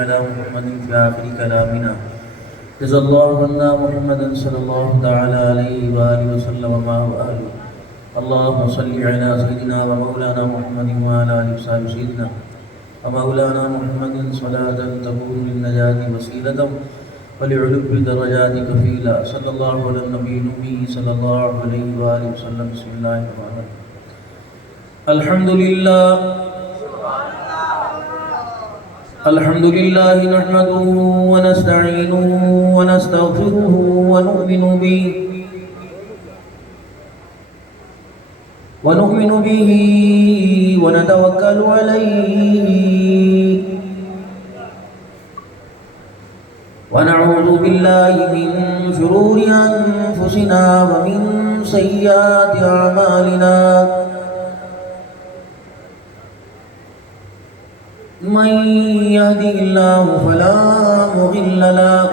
على محمد في آخر كلامنا. جزا الله عنا محمدا صلى الله تعالى عليه وآله وسلم ما هو أهله. اللهم صل على سيدنا ومولانا محمد وعلى آله وصحبه سيدنا ومولانا محمد صلاة تكون للنجاة وسيلة ولعلو الدرجات كفيلا. صلى الله على النبي الأمي صلى الله عليه وآله وسلم. بسم الله الرحمن الرحيم. الحمد لله نحمده ونستعينه ونستغفره ونؤمن به ونتوكل عليه ونعوذ بالله من شرور أنفسنا ومن سيئات أعمالنا. من يهده الله فلا مضل له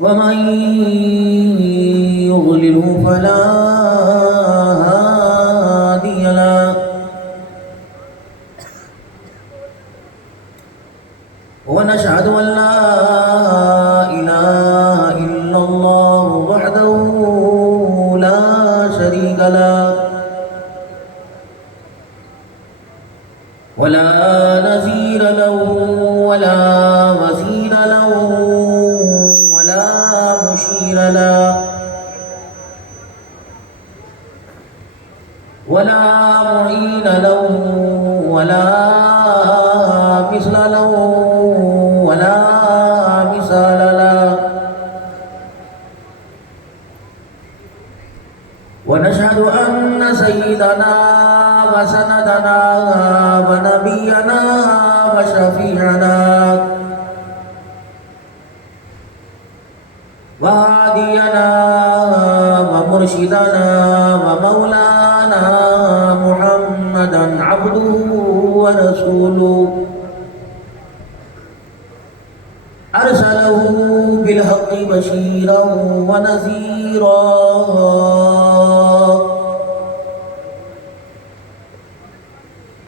ومن يضلله فلا هادي له. ونشهد أن لا إله إلا الله وحده لا شريك له ولا نظير له ولا وزير له ولا مشير له ولا معين له ولا مثل له ولا مثال له. ونشهد أن سيدنا وسندنا ونبينا وشفيعنا وهادينا ومرشدنا ومولانا محمدا عبده ورسوله أرسله بالحق بشيرا ونذيرا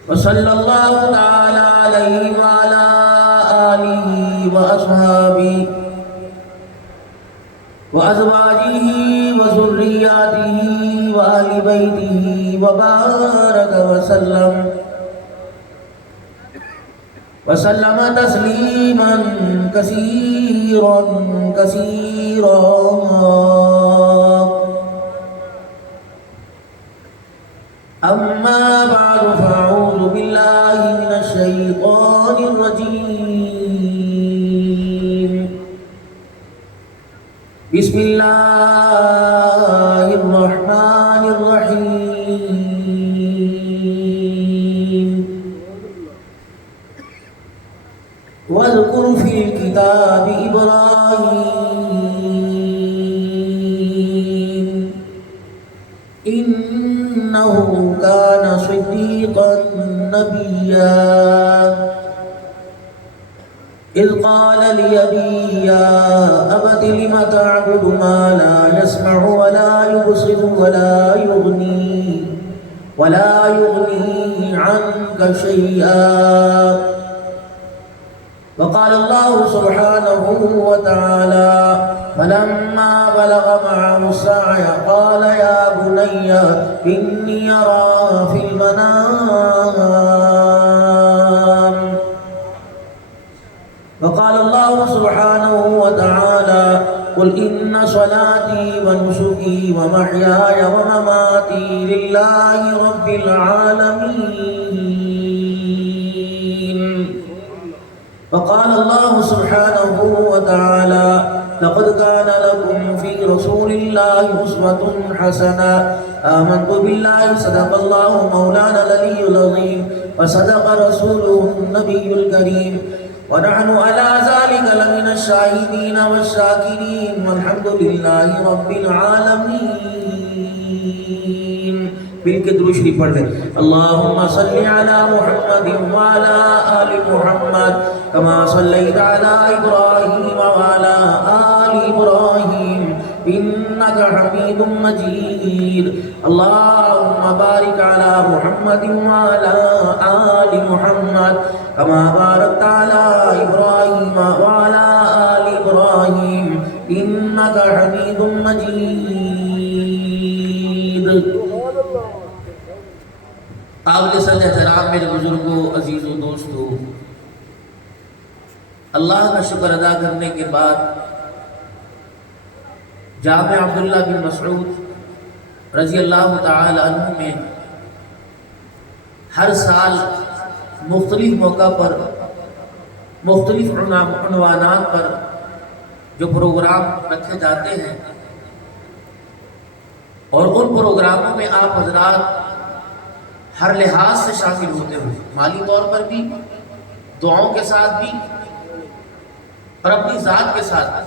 وصلى الله تعالى عليه وعلى آله وأصحابه وأزواجه وذرياته وأهل بيته وبارك وسلم تسليما كثيرا كثيرا. أما بعد فأعوذ بالله من الشيطان الرجيم. بسم الله الرحمن الرحيم. واذكر في الكتاب إبراهيم إنه كان صديقا نبيا إذ قال لأبيه يا أبت لم تعبد ما لا يسمع ولا يبصر ولا يغني عنك شيئا. وقال الله سبحانه وتعالى فلما بلغ معه السعي قال يا بني إني أرى في المنام. وقال الله سبحانه وتعالى قل إن صلاتي ونسكي ومحياي ومماتي لله رب العالمين. وقال الله سبحانه وتعالى لقد كان لكم في رسول الله أسوة حسنة. آمنت بالله صدق الله مولانا العلي العظيم وصدق رسوله النبي الكريم ونحن على ذلك لمن الشاهدين والشاكرين والحمد لله رب العالمين. مل کے درود شریف پڑھ دیں. اللهم صل على محمد وعلى آل محمد كما صليت على إبراهيم وعلى آل إبراهيم إنك إنك حميد مجيد اللهم بارك على محمد وعلى آل محمد كما باركت على إبراهيم وعلى آل إبراهيم إنك حميد مجيد. قابل صد احترام میرے بزرگوں، عزیزوں، دوستوں، اللہ کا شکر ادا کرنے کے بعد جامع عبداللہ بن مسعود رضی اللہ تعالی عنہ میں ہر سال مختلف موقع پر مختلف عنوانات پر جو پروگرام رکھے جاتے ہیں، اور ان پروگراموں میں آپ حضرات ہر لحاظ سے شامل ہوتے ہیں، مالی طور پر بھی، دعاؤں کے ساتھ بھی، اور اپنی ذات کے ساتھ بھی.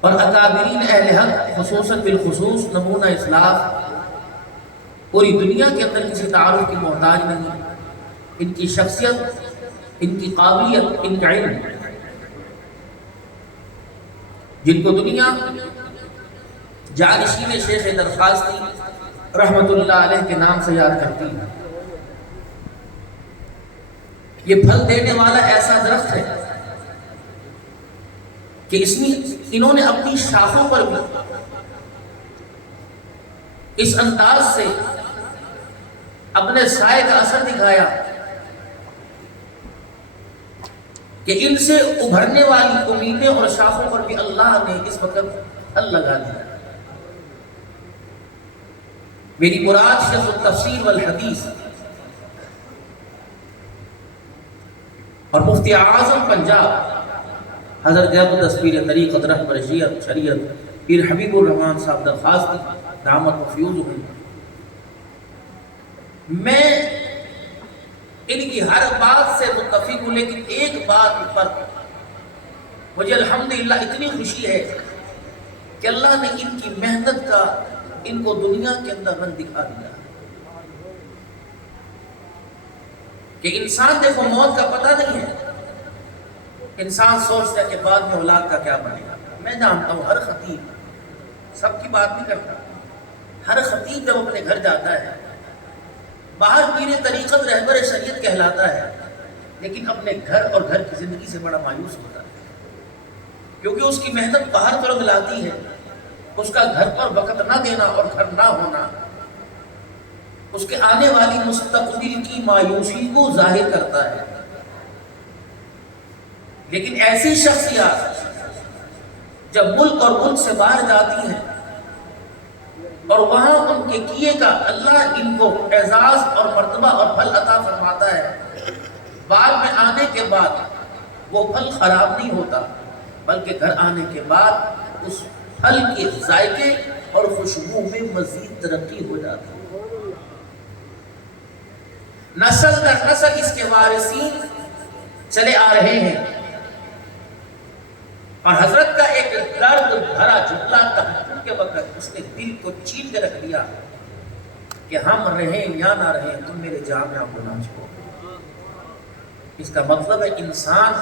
اور اکابرین اہل حق خصوصاً بالخصوص نمونہ اسلاف پوری دنیا کے اندر کسی تعارف کی محتاج نہیں. ان کی شخصیت، ان کی قابلیت، ان کا علم، جن کو دنیا جانشین شیخ درخواستی رحمت اللہ علیہ کے نام سے یاد کرتی ہے. یہ پھل دینے والا ایسا درخت ہے کہ انہوں نے اپنی شاخوں پر بھی اس انداز سے اپنے سائے کا اثر دکھایا کہ ان سے ابھرنے والی امیدیں اور شاخوں پر بھی اللہ نے اس وقت حل لگا دیا. میری مراد شیخ التفسیر والحدیث اور مفتی اعظم پنجاب حضرت غیب التصویر طریقت رہبر شریعت پیر حبیب الرحمن صاحب درخواستی دعمت و فیوز ہوں. میں ان کی ہر بات سے متفق ہوں، لیکن ایک بات پر مجھے الحمدللہ اتنی خوشی ہے کہ اللہ نے ان کی محنت کا ان کو دنیا کے اندر رنگ دکھا دیا کہ انسان دیکھو موت کا پتہ نہیں ہے. انسان سوچتا ہے کہ بعد میں اولاد کا کیا بنے گا. میں جانتا ہوں ہر خطیب، سب کی بات نہیں کرتا، ہر خطیب جب اپنے گھر جاتا ہے باہر پیر طریقت رہبر شریعت کہلاتا ہے، لیکن اپنے گھر اور گھر کی زندگی سے بڑا مایوس ہوتا ہے، کیونکہ اس کی محنت باہر تو رنگ لاتی ہے، اس کا گھر پر وقت نہ دینا اور گھر نہ ہونا اس کے آنے والی مستقبل کی مایوسی کو ظاہر کرتا ہے. لیکن ایسی شخصیات جب ملک اور ملک سے باہر جاتی ہیں اور وہاں ان کے کیے کا اللہ ان کو اعزاز اور مرتبہ اور پھل عطا فرماتا ہے، بعد میں آنے کے بعد وہ پھل خراب نہیں ہوتا، بلکہ گھر آنے کے بعد اس پھل کے ذائقے اور خوشبو میں مزید ترقی ہو جاتی ہے. نسل در نسل اس کے وارثین چلے آ رہے ہیں. اور حضرت کا ایک درد بھرا جملہ تحقیق کے وقت اس نے دل کو چین کے رکھ دیا کہ ہم رہیں یا نہ رہیں تم میرے جامع کو نہ چھوڑو. اس کا مطلب ہے انسان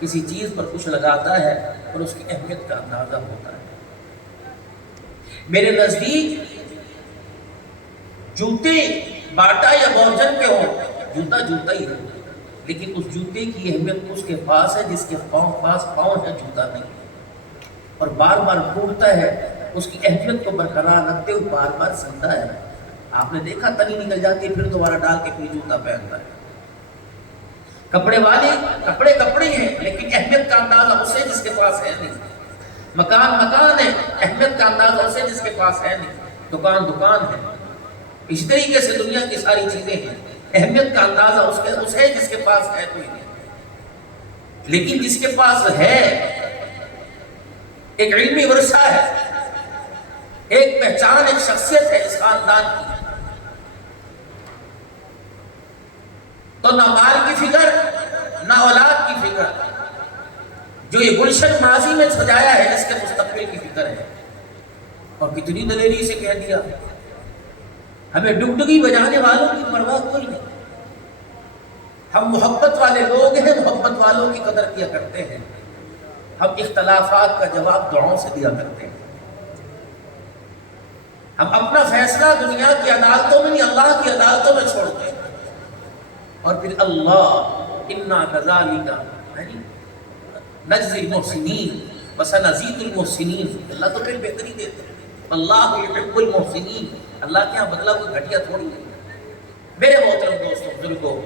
کسی چیز پر کچھ لگاتا ہے اور اس کی اہمیت کا اندازہ ہوتا ہے. میرے نزدیک جوتے باٹا یا بورجن کے ہوں، جوتا جوتا ہی ہے، لیکن اس جوتے کی اہمیت اس کے پاس ہے جس کے پاس پاؤں ہے، جوتا نہیں، اور بار بار ٹوٹتا ہے. اس کی اہمیت کو برقرار رکھتے ہوئے بار بار سنتا ہے. آپ نے دیکھا تنی نکل جاتی ہے پھر دوبارہ ڈال کے کوئی جوتا پہنتا ہے. کپڑے والے کپڑے ہیں، لیکن اہمیت کا اندازہ اسے جس کے پاس ہے نہیں. مکان ہے، اہمیت کا اندازہ اسے جس کے پاس ہے نہیں. دکان ہے. اسی طریقے سے دنیا کی ساری چیزیں ہیں، اہمیت کا اندازہ اس ہے جس کے پاس ہے کوئی نہیں. لیکن جس کے پاس ہے ایک علمی ورثہ ہے، ایک پہچان، ایک شخصیت ہے اس خاندان کی، تو نہ مال کی فکر نہ اولاد کی فکر. جو یہ گلشن ماضی میں سجایا ہے اس کے مستقبل کی فکر ہے. اور کتنی دلیری سے کہہ دیا، ہمیں ڈگڈگی بجانے والوں کی پرواہ کوئی نہیں. ہم محبت والے لوگ ہیں، محبت والوں کی قدر کیا کرتے ہیں. ہم اختلافات کا جواب دعاؤں سے دیا کرتے ہیں. ہم اپنا فیصلہ دنیا کی عدالتوں میں نہیں اللہ کی عدالتوں میں چھوڑتے ہیں. اور پھر اللہ انا کذالک یعنی نجزی المحسنین وسنزید المحسنین، اللہ تو پھر بہتری دیتے ہیں. اللہ یحب المحسنین، اللہ کے یہاں بدلہ کوئی گھٹیا تھوڑی ہے. میرے محترم دوستوں بزرگوں،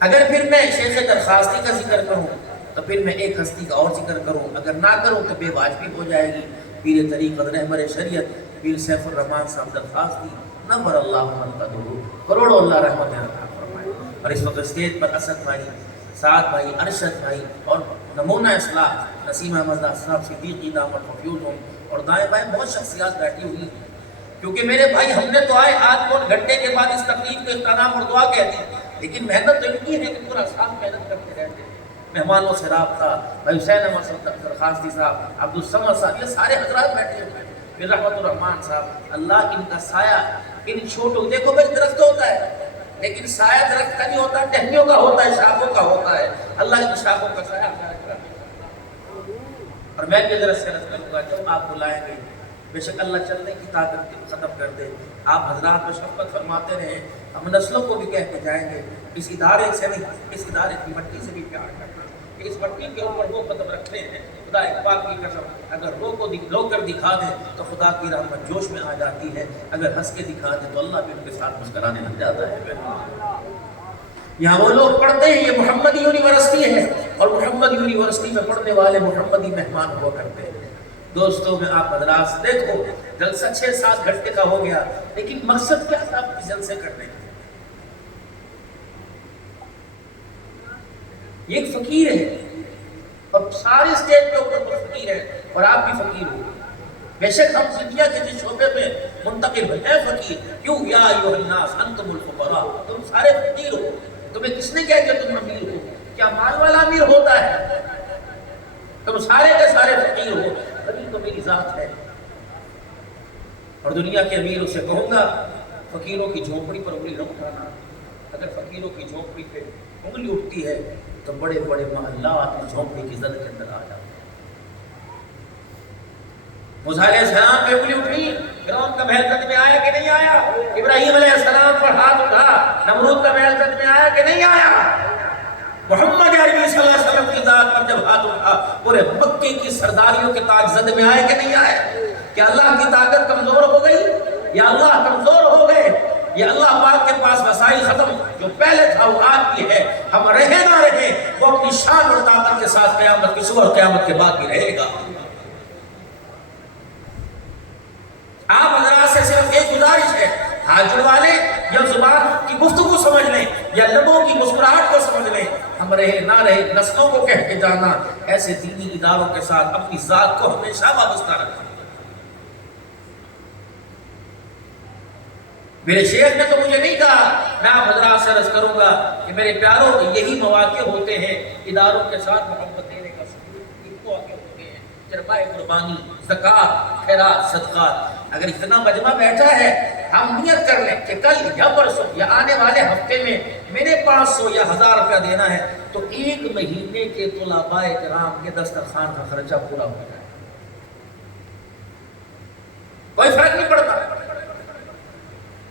اگر پھر میں شیخ درخواستی کا ذکر کروں تو پھر میں ایک ہستی کا اور ذکر کروں، اگر نہ کروں تو بے واجبی ہو جائے گی. پیر طریقت رہبر شریعت پیر سیف الرحمان صاحب درخواستی نور اللہ منقدہ، کروڑوں اللہ رحمت عطا فرمائے. اور اس وقت اسٹیج پر اسد بھائی، سعد بھائی، ارشد بھائی اور نمونہ اصلاح نسیم احمد صاحب صدیقی دامت مفیوز ہوں، اور دائیں بائیں بہت شخصیات بیٹھی ہوئی ہیں. کیونکہ میرے بھائی ہم نے تو آئے آدھ پون گھنٹے کے بعد اس تقریب کو اختتام اور دعا کہہ دی، لیکن محنت تو ان کی ہے کہ پورا سال محنت کرتے رہتے ہیں. مہمانوں سے رابطہ، بھائی حسین احمد درخواستی صاحب، عبدالصمد صاحب، یہ سارے حضرات بیٹھے ہوئے ہیں. پھر رحمت الرحمان صاحب، اللہ ان کا سایہ ان چھوٹوں، دیکھو بھائی درخت ہوتا ہے لیکن سایہ درخت کا نہیں ہوتا، ٹہنیوں کا ہوتا ہے، شاخوں کا ہوتا ہے. اللہ ان شاخوں کا سایہ ہمارا. اور میں بھی ذرا سے عرض کروں گا جب آپ بلائیں گے، بے شک اللہ چلنے کی طاقت ختم کر دے، آپ حضرات میں شفقت فرماتے رہیں. ہم نسلوں کو بھی کہہ کے جائیں گے اس ادارے سے نہیں، اس ادارے کی مٹی سے بھی پیار کرنا. اس مٹی کے اوپر وہ قدم رکھتے ہیں، خدا اقبال کی قسم اگر رو کر دکھا دیں تو خدا کی رحمت جوش میں آ جاتی ہے، اگر ہنس کے دکھا دیں تو اللہ بھی ان کے ساتھ مسکرانے لگ جاتا ہے. یہاں وہ لوگ پڑھتے ہیں، یہ محمدی یونیورسٹی ہے اور محمد یونیورسٹی میں پڑھنے والے محمدی مہمان ہوا کرتے ہیں. دوستوں میں آپ حضرات دیکھو جلسہ 6-7 گھنٹے کا ہو گیا، لیکن مقصد کیا تھا اس جلسے کرنے کا؟ یہ ایک فقیر ہے اور سارے اسٹیج پہ اوپر فقیر ہے اور آپ بھی فقیر ہو. بے شک ہم دنیا کے جس شعبے میں منتقل ہوئے، اے فقیر کیوں یا ایھا الناس انتم الفقراء، تم سارے فقیر ہو. تمہیں کس نے کہا کہ تم امیر ہو؟ کیا مال والا امیر ہوتا ہے؟ تم سارے کے سارے فقیر ہو. ابھی تو میری ذات ہے اور دنیا کے امیروں سے کہوں گا فقیروں کی جھونپڑی پر انگلی نہ اٹھانا. اگر فقیروں کی جھونپڑی پہ انگلی اٹھتی ہے تو بڑے بڑے محلات اس جھونپڑی کی زد کے اندر آ جاتے ہیں. موسیٰ علیہ السلام پہ انگلی اٹھی، فرعون کا محل زد میں آیا کہ نہیں آیا؟ ابراہیم علیہ السلام پر ہاتھ اٹھا، نمرود کا محل زد میں آیا کہ نہیں آیا؟ محمد عربی صلی اللہ علیہ وسلم کی ذات پر جب ہاتھ اٹھا پورے مکے کی سرداریوں کے تاج زد میں آئے کہ نہیں آئے؟ کیا اللہ کی طاقت کمزور ہو گئی یا اللہ کمزور ہو گئے؟ یہ اللہ پاک کے پاس وسائل ختم، جو پہلے تھا وہ آج بھی ہے. ہم رہے نہ رہے وہ اپنی شان اور طاقت کے ساتھ قیامت کی صبح اور قیامت کے بعد بھی رہے گا. آپ حضرات سے صرف ایک گزارش ہے، حاضر والے یا زبان کی گفتگو سمجھ لیں یا لبوں کی مسکراہٹ کو سمجھ لیں، ہم رہے نہ رہے نسلوں کو کہہ کے جانا ایسے دینی اداروں کے ساتھ اپنی ذات کو ہمیشہ وابستہ رکھنا. میرے شیخ نے تو مجھے نہیں کہا، میں آپ حضرات سے عرض کروں گا کہ میرے پیاروں یہی مواقع ہوتے ہیں اداروں کے ساتھ محبت دینے کا. مواقع ہوتے ہیں چرپائے قربانی، زکوٰۃ، خیرات، صدقات. اگر اتنا مجمع بیٹھا ہے ہم نیت کر لیں کہ کل یا پرسوں یا آنے والے ہفتے میں میں نے 500 یا 1000 روپیہ دینا ہے تو 1 مہینے کے طلباء کرام کے دسترخوان کا خرچہ پورا ہو جائے. کوئی فرق نہیں پڑتا.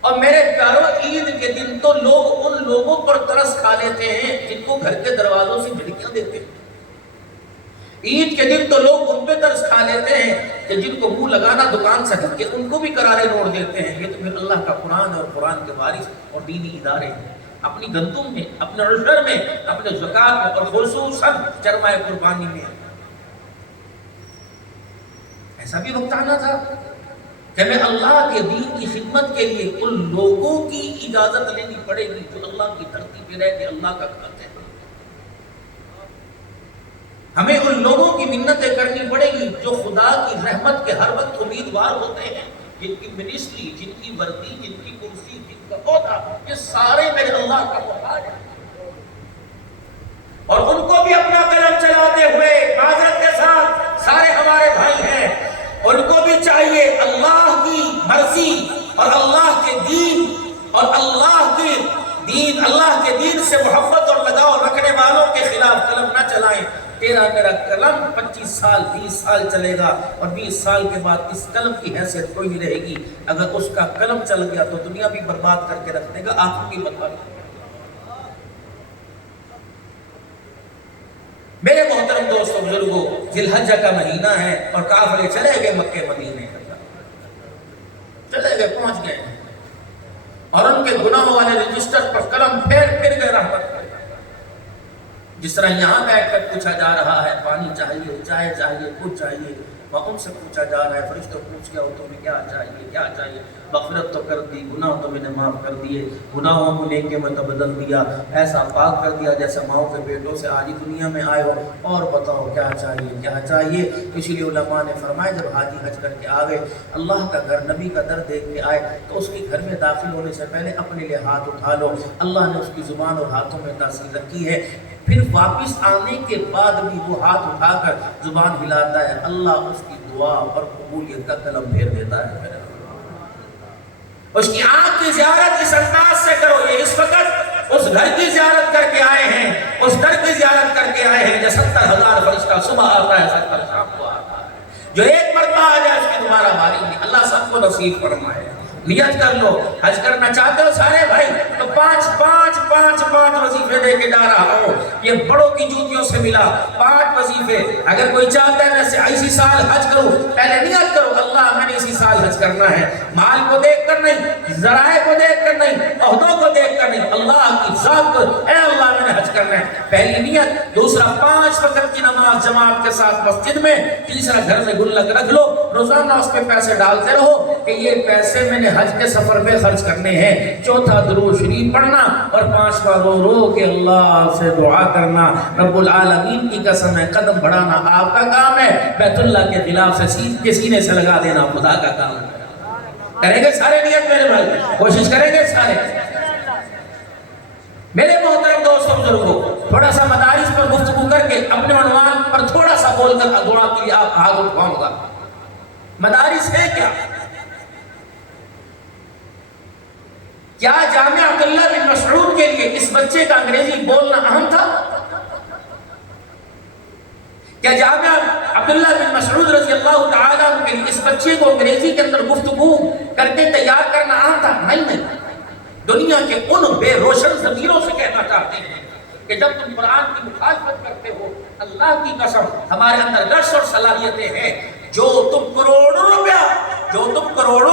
اور میرے پیاروں عید کے دن تو لوگ ان لوگوں پر ترس کھا لیتے ہیں جن کو گھر کے دروازوں سے جھڑکیاں دیتے ہیں. عید کے دن تو لوگ ان پہ ترس کھا لیتے ہیں کہ جن کو منہ لگانا دکان سے ہٹ کے ان کو بھی کرارے نوٹ دیتے ہیں. یہ تو پھر اللہ کا قرآن اور قرآن کے وارث اور دینی ادارے ہیں. اپنی گندم میں، اپنے عشر میں، اپنے زکوٰۃ میں اور خصوصاً چرمائے قربانی میں. ایسا بھی وقت آنا تھا کہ ہمیں اللہ کے دین کی خدمت کے لیے ان لوگوں کی اجازت لینی پڑے گی جو اللہ کی دھرتی پہ رہ کے اللہ کا کھاتے ہیں. ہمیں ان لوگوں کی منتیں کرنی پڑے گی جو خدا کی رحمت کے ہر وقت امیدوار ہوتے ہیں، جن کی منسٹری، جن کی وردی، جن کی کرسی، جن کا عہدہ، یہ سارے میرے اللہ کا محتاج ہیں. اور ان کو بھی اپنا قلم چلاتے ہوئے معذرت کے ساتھ سارے ہمارے بھائی ہیں، ان کو بھی چاہیے اللہ کی مرضی اور اللہ کے دین اور اللہ کے دین سے محبت اور لگاؤ رکھنے والوں کے خلاف قلم نہ چلائیں. تیرا میرا قلم 25 سال 20 سال چلے گا، اور 20 سال کے بعد اس قلم کی حیثیت کوئی نہیں رہے گی۔ اگر اس کا قلم چل گیا تو دنیا بھی برباد کر کے رکھ دے گا، آخرت بھی برباد کر دے گا۔ میرے محترم دوستوں بزرگوں، ذی الحجہ کا مہینہ ہے اور کافرے چلے گئے مکے مدینے، چلے گئے، پہنچ گئے، اور ان کے گناہوں والے رجسٹر پر قلم پھر گئے رحمت پر۔ جس طرح یہاں بیٹھ کر پوچھا جا رہا ہے پانی چاہیے، چائے چاہیے، کچھ چاہیے، وہاں ان سے پوچھا جا رہا ہے، فرشتوں پوچھ کے تمہیں کیا چاہیے، کیا چاہیے؟ مغفرت تو کر دی، گناہ تو میں نے معاف کر دیے، گناہوں کو نیکی میں تبدل دیا، ایسا پاک کر دیا جیسے ماؤں کے بیٹوں سے آج دنیا میں آئے ہو، اور بتاؤ کیا چاہیے، کیا چاہیے؟ اس لیے علماء نے فرمایا جب حاجی حج کر کے آوے، اللہ کا گھر، نبی کا در دیکھ کے آئے، تو اس کے گھر میں داخل ہونے سے پہلے اپنے لیے ہاتھ اٹھا لو۔ اللہ نے اس کی زبان اور ہاتھوں میں تاثیر رکھی ہے، پھر واپس آنے کے بعد بھی وہ ہاتھ اٹھا کر زبان ہلاتا ہے، اللہ اس کی دعا اور قبولیت کا قلم پھیر دیتا ہے۔ اس کی آنکھ کی زیارت اس انداز سے کرو، یہ اس وقت اس گھر کی زیارت کر کے آئے ہیں، اس در کی زیارت کر کے آئے ہیں جو 70,000 فرشتہ صبح آتا ہے، 70 شام کو آتا ہے، جو ایک مرتبہ آ جائے اس کی دوبارہ باری نہیں۔ اللہ سب کو نصیب فرمائے۔ نیت کر لو، حج کرنا چاہتے ہو سارے بھائی تو 5 وظیفے دے کے جا رہا ہو، یہ بڑوں کی جوتیوں سے ملا 5 وظیفے۔ اگر کوئی چاہتا ہے میں اسی سال حج کروں، پہلے نیت کرو اللہ میں نے اسی سال حج کرنا ہے، مال کو دیکھ کر نہیں، ذرائع کو دیکھ کر نہیں، عہدوں کو دیکھ کر نہیں، اللہ کی ذات کو، اے اللہ میں نے حج کرنا ہے، پہلی نیت۔ دوسرا 5 وقت کی نماز جماعت کے ساتھ مسجد میں۔ تیسرا گھر میں گلک رکھ لو، روزانہ اس پہ پیسے ڈالتے رہو کہ یہ پیسے میں نے حج کے سفر میں خرچ کرنے ہیں۔ چوتھا درود شریف پڑھنا، اور 5واں رو کے اللہ سے دعا کرنا، رب العالمین کی قسم ہے قدم بڑھانا آپ کا کام ہے، بیت اللہ کے خلاف سے سینے سے لگا دینا خدا کا کام ہے۔ کریں گے سارے نیت میرے بھائی، کوشش کریں گے سارے۔ میرے محترم دوستوں بزرگوں، تھوڑا سا مدارس پر گفتگو کر کے اپنے عنوان پر تھوڑا سا بول کر دعا کے لیے آپ ہاتھ اٹھاؤں گا۔ مدارس ہے کیا؟ کیا جامعہ عبداللہ بن مسعود کے لیے اس بچے کا انگریزی بولنا اہم تھا؟ کیا جامعہ عبداللہ بن مسعود رضی اللہ تعالیٰ عنہ کے لیے اس بچے کو انگریزی کے اندر گفتگو کر کے تیار کرنا اہم تھا؟ نہیں۔ دنیا کے ان بے روشن ضمیروں سے کہنا چاہتے ہیں کہ جب تم قرآن کی مخالفت کرتے ہو، اللہ کی قسم ہمارے اندر گرس اور صلاحیتیں ہیں، جو تم کروڑوں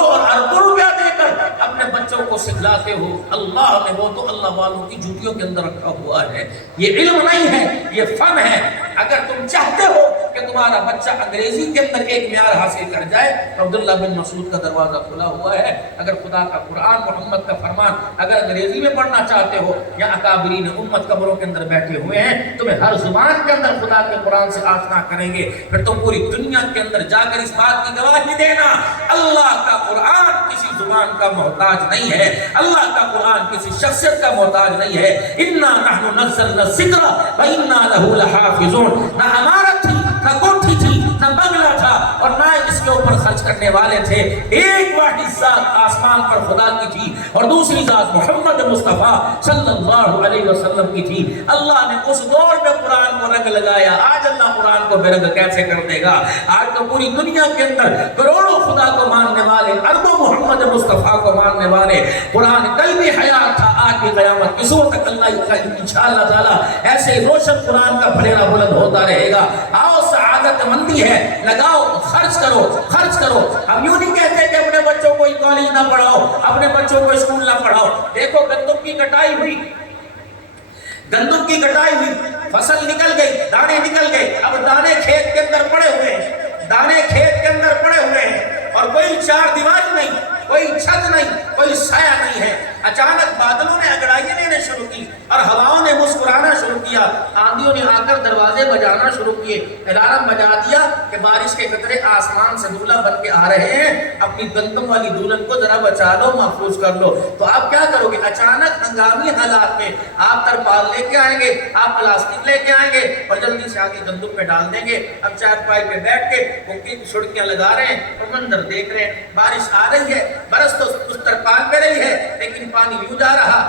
اور اربوں روپیہ دے کر اپنے بچوں کو سکھلاتے ہو، اللہ نے وہ تو اللہ والوں کی جوتیوں کے اندر رکھا ہوا ہے۔ یہ علم نہیں ہے، یہ فن ہے۔ اگر تم چاہتے ہو کہ تمہارا بچہ انگریزی کے اندر ایک معیار حاصل کر جائے تو عبداللہ بن مسعود کا دروازہ کھلا ہوا ہے۔ اگر خدا کا قرآن، محمد کا فرمان اگر انگریزی میں پڑھنا چاہتے ہو، یا اکابرین امت قبروں کے اندر بیٹھے ہوئے ہیں تمہیں ہر زبان کے اندر خدا کے قرآن سے آشنا کریں گے، پھر تم پوری دنیا کے اندر جا کر اس بات کی گواہی دینا اللہ کا قرآن کسی زبان کا محتاج نہیں ہے، اللہ کا قرآن کسی شخصیت کا محتاج نہیں ہے۔ اِنَّا نَحْنُ نَزَّلْنَا الذِّکْرَ وَإِنَّا لَهُ لَحَافِظُونَ۔ نہ عمارت تھی، نہ کوٹھی تھی، نہ بنگلہ تھا، اور نہ اس کے اوپر خرچ کرنے والے تھے۔ ایک واحد ذات آسمان پر خدا کی تھی، اور دوسری ذات محمد مصطفیٰ صلی اللہ علیہ وسلم کی تھی۔ اللہ نے اس دور میں قرآن کو رنگ لگایا، آج اللہ قرآن کو بے رنگ کیسے کر دے گا؟ آج تو پوری دنیا کے اندر کروڑوں خدا کو ماننے والے، اربوں محمد مصطفیٰ کو ماننے والے، قرآن کل بھی حیات تھا، آج بھی قیامت کی صورت تک اللہ انشاءاللہ تعالیٰ ایسے ہی روشن قرآن کا پھلیرا بلند ہوتا رہے گا۔ آؤ سعادت مندی ہے، لگاؤ، خرچ کرو۔ ہم یوں نہیں کہتے کہ اپنے بچوں کو کالج نہ پڑھاؤ، اپنے بچوں کو اسکول نہ پڑھاؤ۔ دیکھو گندم کی کٹائی ہوئی، فصل نکل گئی، دانے نکل گئے، اب دانے کھیت کے اندر پڑے ہوئے ہیں، اور کوئی چار دیواری نہیں، کوئی چھت نہیں، کوئی سایہ نہیں ہے۔ اچانک بادلوں نے انگڑائیاں لینے شروع کی اور ہواؤں نے مسکرانا شروع کیا، آندھیوں نے آ کر دروازے بجانا شروع کیے، الارم بجا دیا کہ بارش کے قطرے آسمان سے دولہا بن کے آ رہے ہیں، اپنی گندم والی دلہن کو ذرا بچا لو، محفوظ کر لو۔ تو آپ کیا کرو گے؟ اچانک ہنگامی حالات میں آپ ترپال لے کے آئیں گے، آپ پلاسٹک لے کے آئیں گے، اور جلدی سے آگے گندم پہ ڈال دیں گے۔ اب چارپائی پہ بیٹھ کے مکھی کی چھڑکیاں لگا رہے ہیں اور منظر دیکھ رہے ہیں، بارش آ رہی ہے، برس تو اس ترپال پہ رہی ہے، لیکن پانی یوں جا رہا،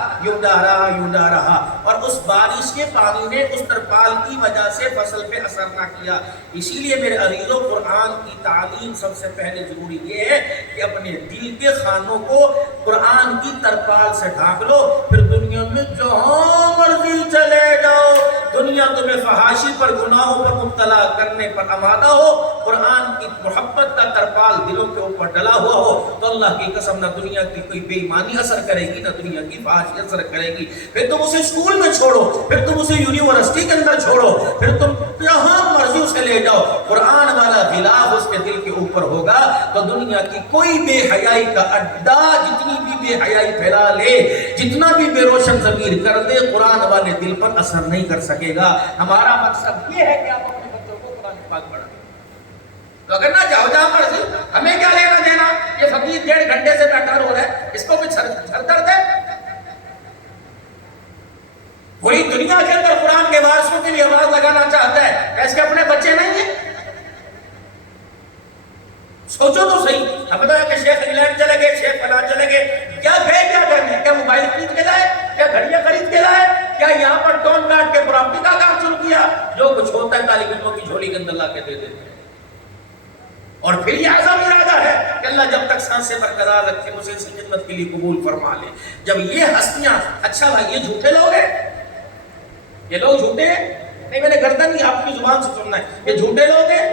اور اس بارش کے پانی نے اس ترپال ترپال کی وجہ سے فصل پہ اثر نہ کیا. اسی لیے میرے عزیزو قرآن کی تعلیم سب سے پہلے ضروری یہ ہے کہ اپنے دل کے خانوں کو قرآن کی ترپال سے ڈھانک لو. پھر دنیا میں جہاں مرضی چلے جاؤ, دنیا تمہیں فحاشی پر گناہوں پر مبتلا کرنے پر آمادہ ہو, قرآن کی محبت کا ترپال دلوں کے اوپر ڈلا ہوا ہو تو اللہ کی قسم نہ دنیا کی کوئی بے ایمانی اثر کرے گی, نہ دنیا کی فحاشی اثر کرے گی. پھر تم اسے اسکول میں چھوڑو, پھر تم اسے یونیورسٹی کے اندر چھوڑو, پھر تم جہاں مرضی اسے لے جاؤ, قرآن والا غلاف اس کے دل کے اوپر ہوگا تو دنیا کی کوئی بے حیائی کا اڈا جتنی بھی بے حیائی پھیلا لے, جتنا بھی بے روشن ضمیر کر دے, قرآن والے دل پر اثر نہیں کر سکے گا. ہمارا مقصد یہ ہے کہ آپ اپنے بچوں کو قرآن پاک پڑھائیں. تو اگر نہ جاؤ جہاں مرضی, ہمیں کیا لینا دینا, یہ فقیر 1.5 گھنٹے سے بیٹھا ہو رہا ہے, اس کو بھی سر درد ہے. پوری دنیا کے اندر قرآن کے وارثوں کے لیے آواز لگانا چاہتا ہے, اس کے اپنے بچے نہیں ہیں. سوچو تو صحیح. اب بتایا کہ شیخ انگلینڈ چلے گئے, شیخ فلان چلے گئے, کیا گئے کیا کرنے, کیا موبائل خرید کے لائے, کیا گھڑیاں خرید کے لائے, کیا یہاں پر ٹون کاٹ کے پراپرٹی کا کام شروع کیا؟ جو کچھ ہوتا ہے طالب علموں کی جھولی کے اندر لا کے دے دیتے ہیں. اور پھر یہ عظیم ارادہ ہے کہ اللہ جب تک سانسیں برقرار رکھے مجھے اس کی خدمت کے لیے قبول فرما لے. جب یہ ہستیاں, اچھا بھائی یہ جھوٹے لوگ ہیں, یہ لوگ جھوٹے ہیں نہیں, میں نے گردن نہیں آپ کی زبان سے سننا ہے, یہ جھوٹے لوگ ہیں,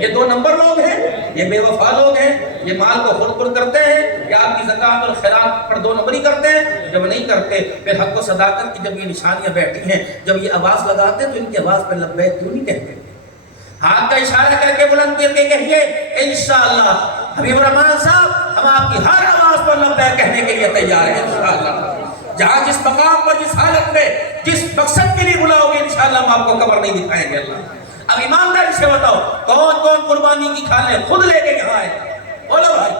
یہ 2 نمبر لوگ ہیں, یہ بے وفا لوگ ہیں, یہ مال کو خود کرتے ہیں, یہ آپ کی زکات اور خیرات پر 2 نمبری کرتے ہیں. جب نہیں کرتے پھر حق و صداقت کی جب یہ نشانیاں بیٹھی ہیں, جب یہ آواز لگاتے تو ان کی آواز پہ لبیک کیوں نہیں کہتے؟ ہاتھ کا اشارہ کر کے بلند کر کے کہیے انشاءاللہ حبیب الرحمان صاحب ہم آپ کی ہر آواز پر لبیک کہنے کے لیے تیار ہیں انشاءاللہ. جہاں جس مقام پر, جس حالت میں, جس مقصد کے لیے بلاؤ گے انشاءاللہ ہم آپ کو قبر نہیں دکھائیں گے. اللہ اب ایمانداری سے بتاؤ کون کون قربانی کی کھالیں خود لے کے یہاں آئے, بولو بھائی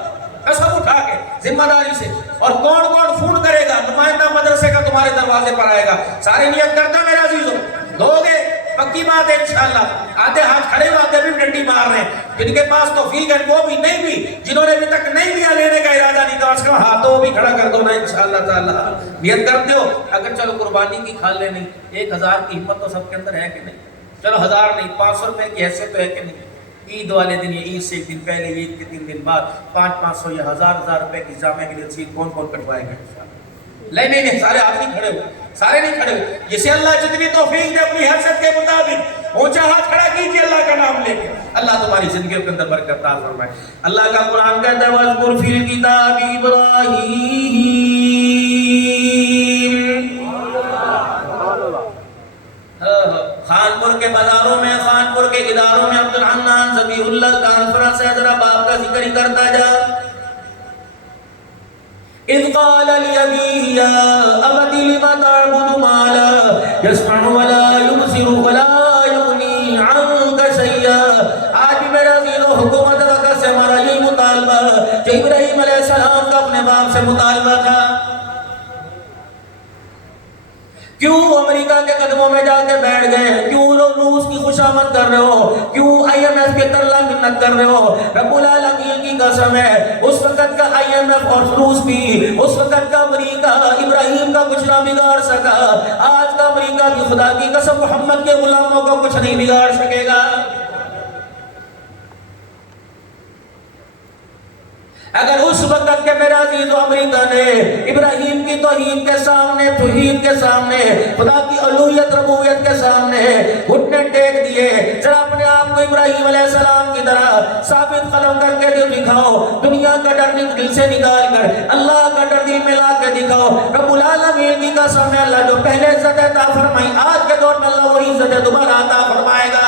قسم اٹھا کے ذمہ داری سے, اور کون کون فون کرے گا, نمائندہ مدرسے کا تمہارے دروازے پر آئے گا. سارے نیت کرتا میرا عزیزو, دو گے پکی بات ہے انشاءاللہ. آدھے ہاتھ کھڑے ہوئے, آدھے بھی ڈنڈی مار رہے ہیں, جن کے پاس توفیق ہے وہ بھی نہیں بھی, جنہوں نے ابھی تک نہیں لیا, لینے کا ارادہ نہیں تھا, اس کا ہاتھوں بھی کھڑا کر دو نا انشاءاللہ تعالی. نیت کرتے ہو اگر چلو قربانی کی کھا لے, نہیں 1000 کی ہمت تو سب کے اندر ہے کہ نہیں, چلو 1000 نہیں 500 روپے کی حیثیت تو ہے کہ نہیں. عید والے دن یا عید سے 1 دن پہلے, عید کے 3 دن بعد 500 یا 1000 روپے کی جامع کے لیے رسید کون کون کٹوائے گا انشاءاللہ؟ نہیں سارے ہاتھ نہیں کھڑے ہو, سارے نہیں کھڑے ہو. جسے اللہ جتنی توفیق دے اپنی حیثیت کے مطابق اونچا ہاتھ کھڑا کیجیے اللہ کا نام لے کے. اللہ تمہاری زندگیوں کے اندر برکت عطا فرمائے. اللہ کا قرآن کہتا ہے وَاذْكُرْ فِي الْكِتَابِ إِبْرَاهِيمَ. خانپور کے بازاروں میں, خانپور کے اداروں میں عبد الحنان ذبیح اللہ کانفرنس ہے, ذرا باپ کا ذکر ہی کرتا جا. اذ قال لأبيه يا أبت لم تعبد ما لا يسمع ولا يبصر ولا يغني عنك شيئا. آج بھی میرا دین و حکومت وقت سے ہمارا یہی مطالبہ جو ابراہیم علیہ السلام کا اپنے باپ سے مطالبہ تھا. کیوں امریکہ کے قدموں میں جا کے بیٹھ گئے, کیوں روس کی خوشامد کر رہے ہو, کیوں IMF کے ترلا منت کر رہے ہو؟ رب العالمین کی قسم ہے اس وقت کا IMF اور روس بھی, اس وقت کا امریکہ ابراہیم کا کچھ نہ بگاڑ سکا, آج کا امریکہ بھی خدا کی قسم محمد کے غلاموں کو کچھ نہیں بگاڑ سکے گا. اگر اس وقت کے میرا عزیز و امریکہ نے ابراہیم کی توحید کے سامنے, توحید کے سامنے, خدا کی الوہیت ربوبیت کے سامنے گھٹنے ٹیک دیے, ذرا اپنے آپ کو ابراہیم علیہ السلام کی طرح ثابت قدم کر کے دکھاؤ, دنیا کا ڈر دل سے نکال کر اللہ کا ڈر دل میں لا کے دکھاؤ. رب العالمین کی قسم ہے اللہ جو پہلے عزت عطا فرمائی, آج کے دور میں اللہ وہی عزت دوبارہ عطا فرمائے گا.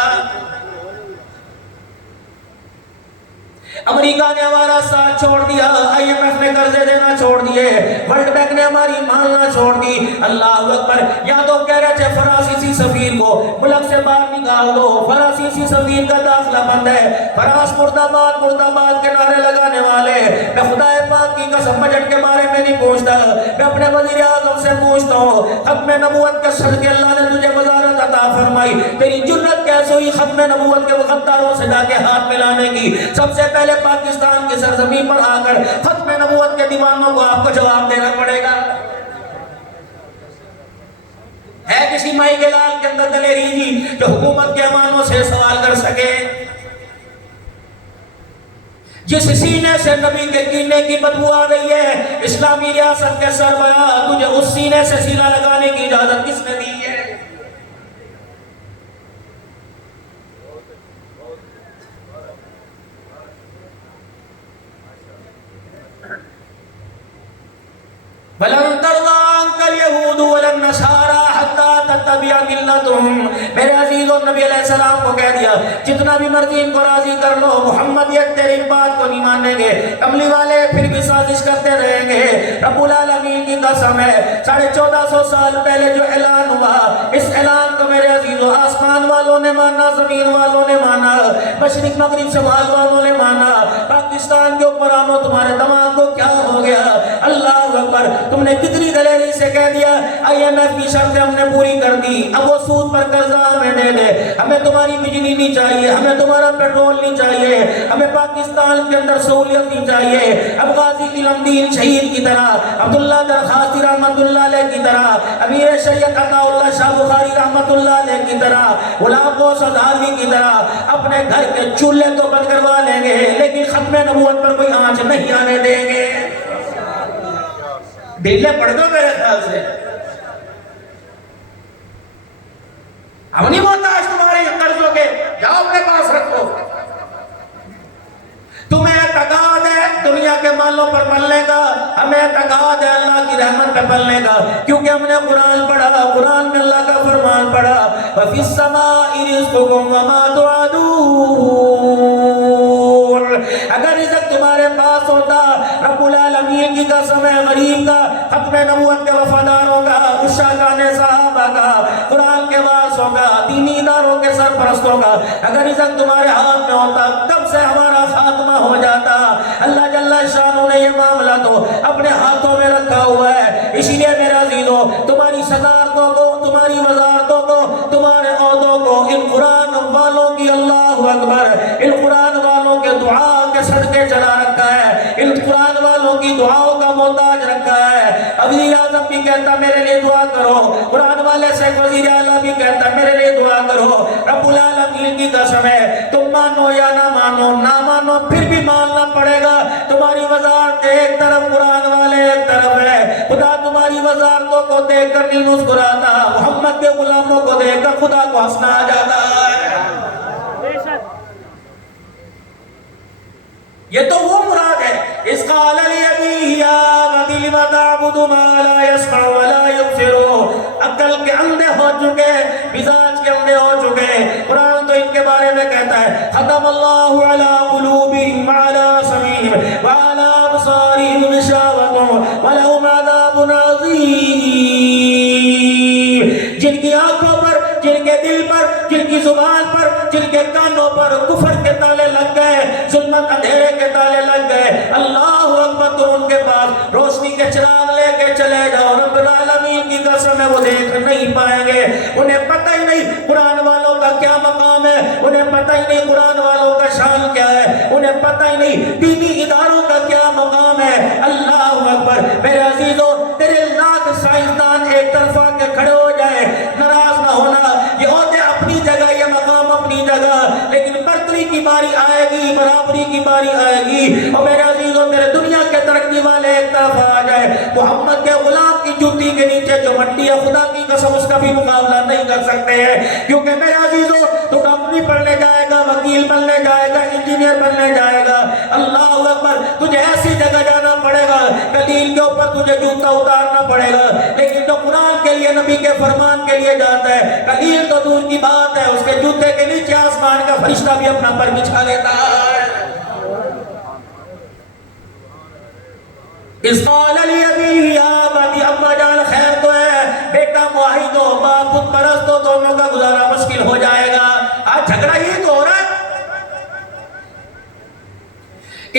امریکہ نے ہمارا ساتھ چھوڑ دیا, IMF نے قرضے دینا چھوڑ دیے, ورلڈ بینک نے ہماری ماننا چھوڑ دی. اللہ اکبر. یا تو کہہ رہے تھے فرانسیسی سفیر کو ملک سے باہر نکال دو, فرانسیسی سفیر کا داخلہ بند ہے, فرانس مرد آباد مرد آباد کے نعرے لگانے والے. میں خدا پاک کی قسم بجٹ کے بارے میں نہیں پوچھتا, میں اپنے وزیر اعظم سے پوچھتا ہوں ختم نبوت کے صدقے اللہ نے تجھے وزارت عطا فرمائی, تیری جرت کیسے ہوئی ختم نبوت کے غداروں سے جا کے ہاتھ ملانے کی؟ سب سے پہلے پاکستان کی سرزمین پر آ کر ختم نبوت کے دیوانوں کو آپ کو جواب دینا پڑے گا. ہے کہ ایسی مائی کے لال کے اندر دلیری جی جو حکومت کے امانوں سے سوال کر سکے. جس سینے سے نبی کے کینے کی بدبو آ رہی ہے اسلامی ریاست کے سربراہ, تجھے اس سینے سے سینہ لگانے کی اجازت کس نے دی ہے؟ وَلَن تَرْضَىٰ عَنكَ الْيَهُودُ وَلَا النَّصَارَىٰ حَتَّىٰ تَتَّبِعَ مِلَّتَهُمْ. میرے عزیزوں, نبی علیہ السلام کو کہہ دیا جتنا بھی مرضی ان کو راضی کر لو, محمد یہ تیری بات کو نہیں مانیں گے. کملی والے پھر بھی سازش کرتے رہیں گے. رب العالمین کی قسم ہے 1450 سال پہلے جو اعلان ہوا, اس اعلان کو میرے عزیزوں آسمان والوں نے مانا, زمین والوں نے مانا, مشرق مغرب شمال والوں نے مانا. پاکستان کے اوپر آمو تمہارے دماغ کو کیا ہو گیا؟ اللہ اکبر, تم نے کتنی دلیری سے کہہ دیا IMF کی شرطیں ہم نے پوری کر دی, اب وہ سود پر قرضہ ہمیں دے دے, ہمیں تمہاری بجلی نہیں چاہیے, ہمیں تمہارا پیٹرول نہیں چاہیے, ہمیں پاکستان کے اندر سہولیت نہیں چاہیے. اب غازی علم دین شہید کی طرح, عبداللہ درخواستی رحمت اللہ علیہ کی طرح, امیر شریعت عطا اللہ شاہ بخاری رحمت اللہ علیہ کی طرح, غلام غوث ادھاروی کی طرح اپنے گھر کے چولہے تو بند کروا لیں گے لیکن ختم نبوت پر کوئی آنچ نہیں آنے دیں گے. ڈھیلے پڑ گئے میرے خیال سے. ہم نہیں محتاج تمہارے قرضوں کے, جاؤ اپنے پاس رکھو. تمہیں اعتقاد ہے دنیا کے مالوں پر پلنے کا, ہمیں اعتقاد ہے اللہ کی رحمت پہ پلنے کا, کیونکہ ہم نے قرآن پڑھا, قرآن میں اللہ کا فرمان پڑھا وَفِي السَّمَاءِ رِزْقُكُمْ وَمَا تُوعَدُونَ. اگر رزق تمہارے پاس ہوتا, رب العالمین کی قسم ہے غریب کا, ختم نبوت کے وفاداروں کا, عشاقان صحابہ کا, قرآن کے وارثوں کا, دینی اداروں کے سرپرستوں کا, اگر رزق تمہارے ہاتھ میں ہوتا تب سے ہمارا خاتمہ ہو جاتا. اللہ جل شانہ نے یہ معاملہ تو اپنے ہاتھوں میں رکھا ہوا ہے. اسی لیے میرے عزیزوں, تمہاری صدارتوں کو, تمہاری وزارتوں کو, تمہارے عہدوں کو ان قرآن والوں کی, اللہ اکبر, ان قرآن والوں کے دعا کے صدقے چلا رکھا ہے, ان قرآن والوں کی دعاؤں کا محتاج رکھا ہے. وزیر اعظم بھی کہتا میرے لیے دعا کرو, قرآن والے سے وزیر اعلیٰ بھی کہتا میرے لیے دعا کرو. رب العالمین کی قسم ہے تم مانو یا نہ مانو, نہ مانو پھر بھی ماننا پڑے گا. تمہاری وزارت ایک طرف, قرآن والے ایک طرف ہے. خدا تمہاری وزارتوں کو دیکھ کر نہیں مسکراتا, محمد کے غلاموں کو دیکھ کر خدا کو ہنسنا آ جاتا ہے. یہ تو وہ مراد ہے. اس قال لأبيه يا أبت لم تعبد ما لا يسمع ولا يبصر. عقل کے اندھے ہو چکے, مزاج کے اندھے ہو چکے. قرآن تو ان کے بارے میں کہتا ہے ختم اللہ علی قلوبہم وعلی سمعہم وعلی ابصارہم غشاوۃ ولہم عذاب عظیم. جن کی آنکھوں پر, جن کے دل پر, جن کی زبان پر, جن کے کانوں پر کفر کے تالے لگ گئے, ظلمت اندھیرے کے تالے لگ گئے. اللہ اکبر, تم ان کے پاس روشنی کے چراغ لے کے چلے جاؤ, رب العالمین کی قسم ہے وہ دیکھ نہیں پائیں گے. انہیں پتہ ہی نہیں قرآن والوں کا کیا مقام ہے, انہیں پتہ ہی نہیں قرآن والوں کا شان کیا ہے, انہیں پتہ ہی نہیں دینی اداروں کا کیا مقام ہے. اللہ اکبر. میرے عزیزوں, تیرے لاکھ سائنسدان ایک طرف آ کے کھڑے ہو جائے, ناراض نہ ہونا. یہ عہدے اپنی جگہ, یہ مقام اپنی جگہ, لیکن برتری کی باری آئے گی, برابری کی باری آئے گی. اور میرے عزیزوں, تیرے دنیا کے ترقی والے ایک طرف آ جائے, محمد کے غلام کی جوتی کے نیچے جو مٹی ہے, خدا کی قسم اس کا بھی مقابلہ نہیں کر سکتے ہیں. کیونکہ میرے عزیزوں, تو ڈاکٹری پڑھنے جائے گا, وکیل بننے جائے گا, انجینئر بننے جائے گا, اللہ اکبر, تجھے ایسی جگہ جانا پڑے گا, قلیل کے اوپر تجھے جوتا اتارنا پڑے گا. لیکن جو قرآن کے لیے, نبی کے فرمان کے لیے جاتا ہے, قلیل تو دور کی بات ہے, اس کے جوتے کے نیچے آسمان کا فرشتہ بھی اپنا پر بچھا لیتا ہے. اس قال لأبيه يا أبت, ابا جان خیر تو ہے, بیٹا موحد ہو, باپ خود پرست ہو, دونوں کا گزارا مشکل ہو جائے گا. آج جھگڑا یہ تو ہو رہا ہے.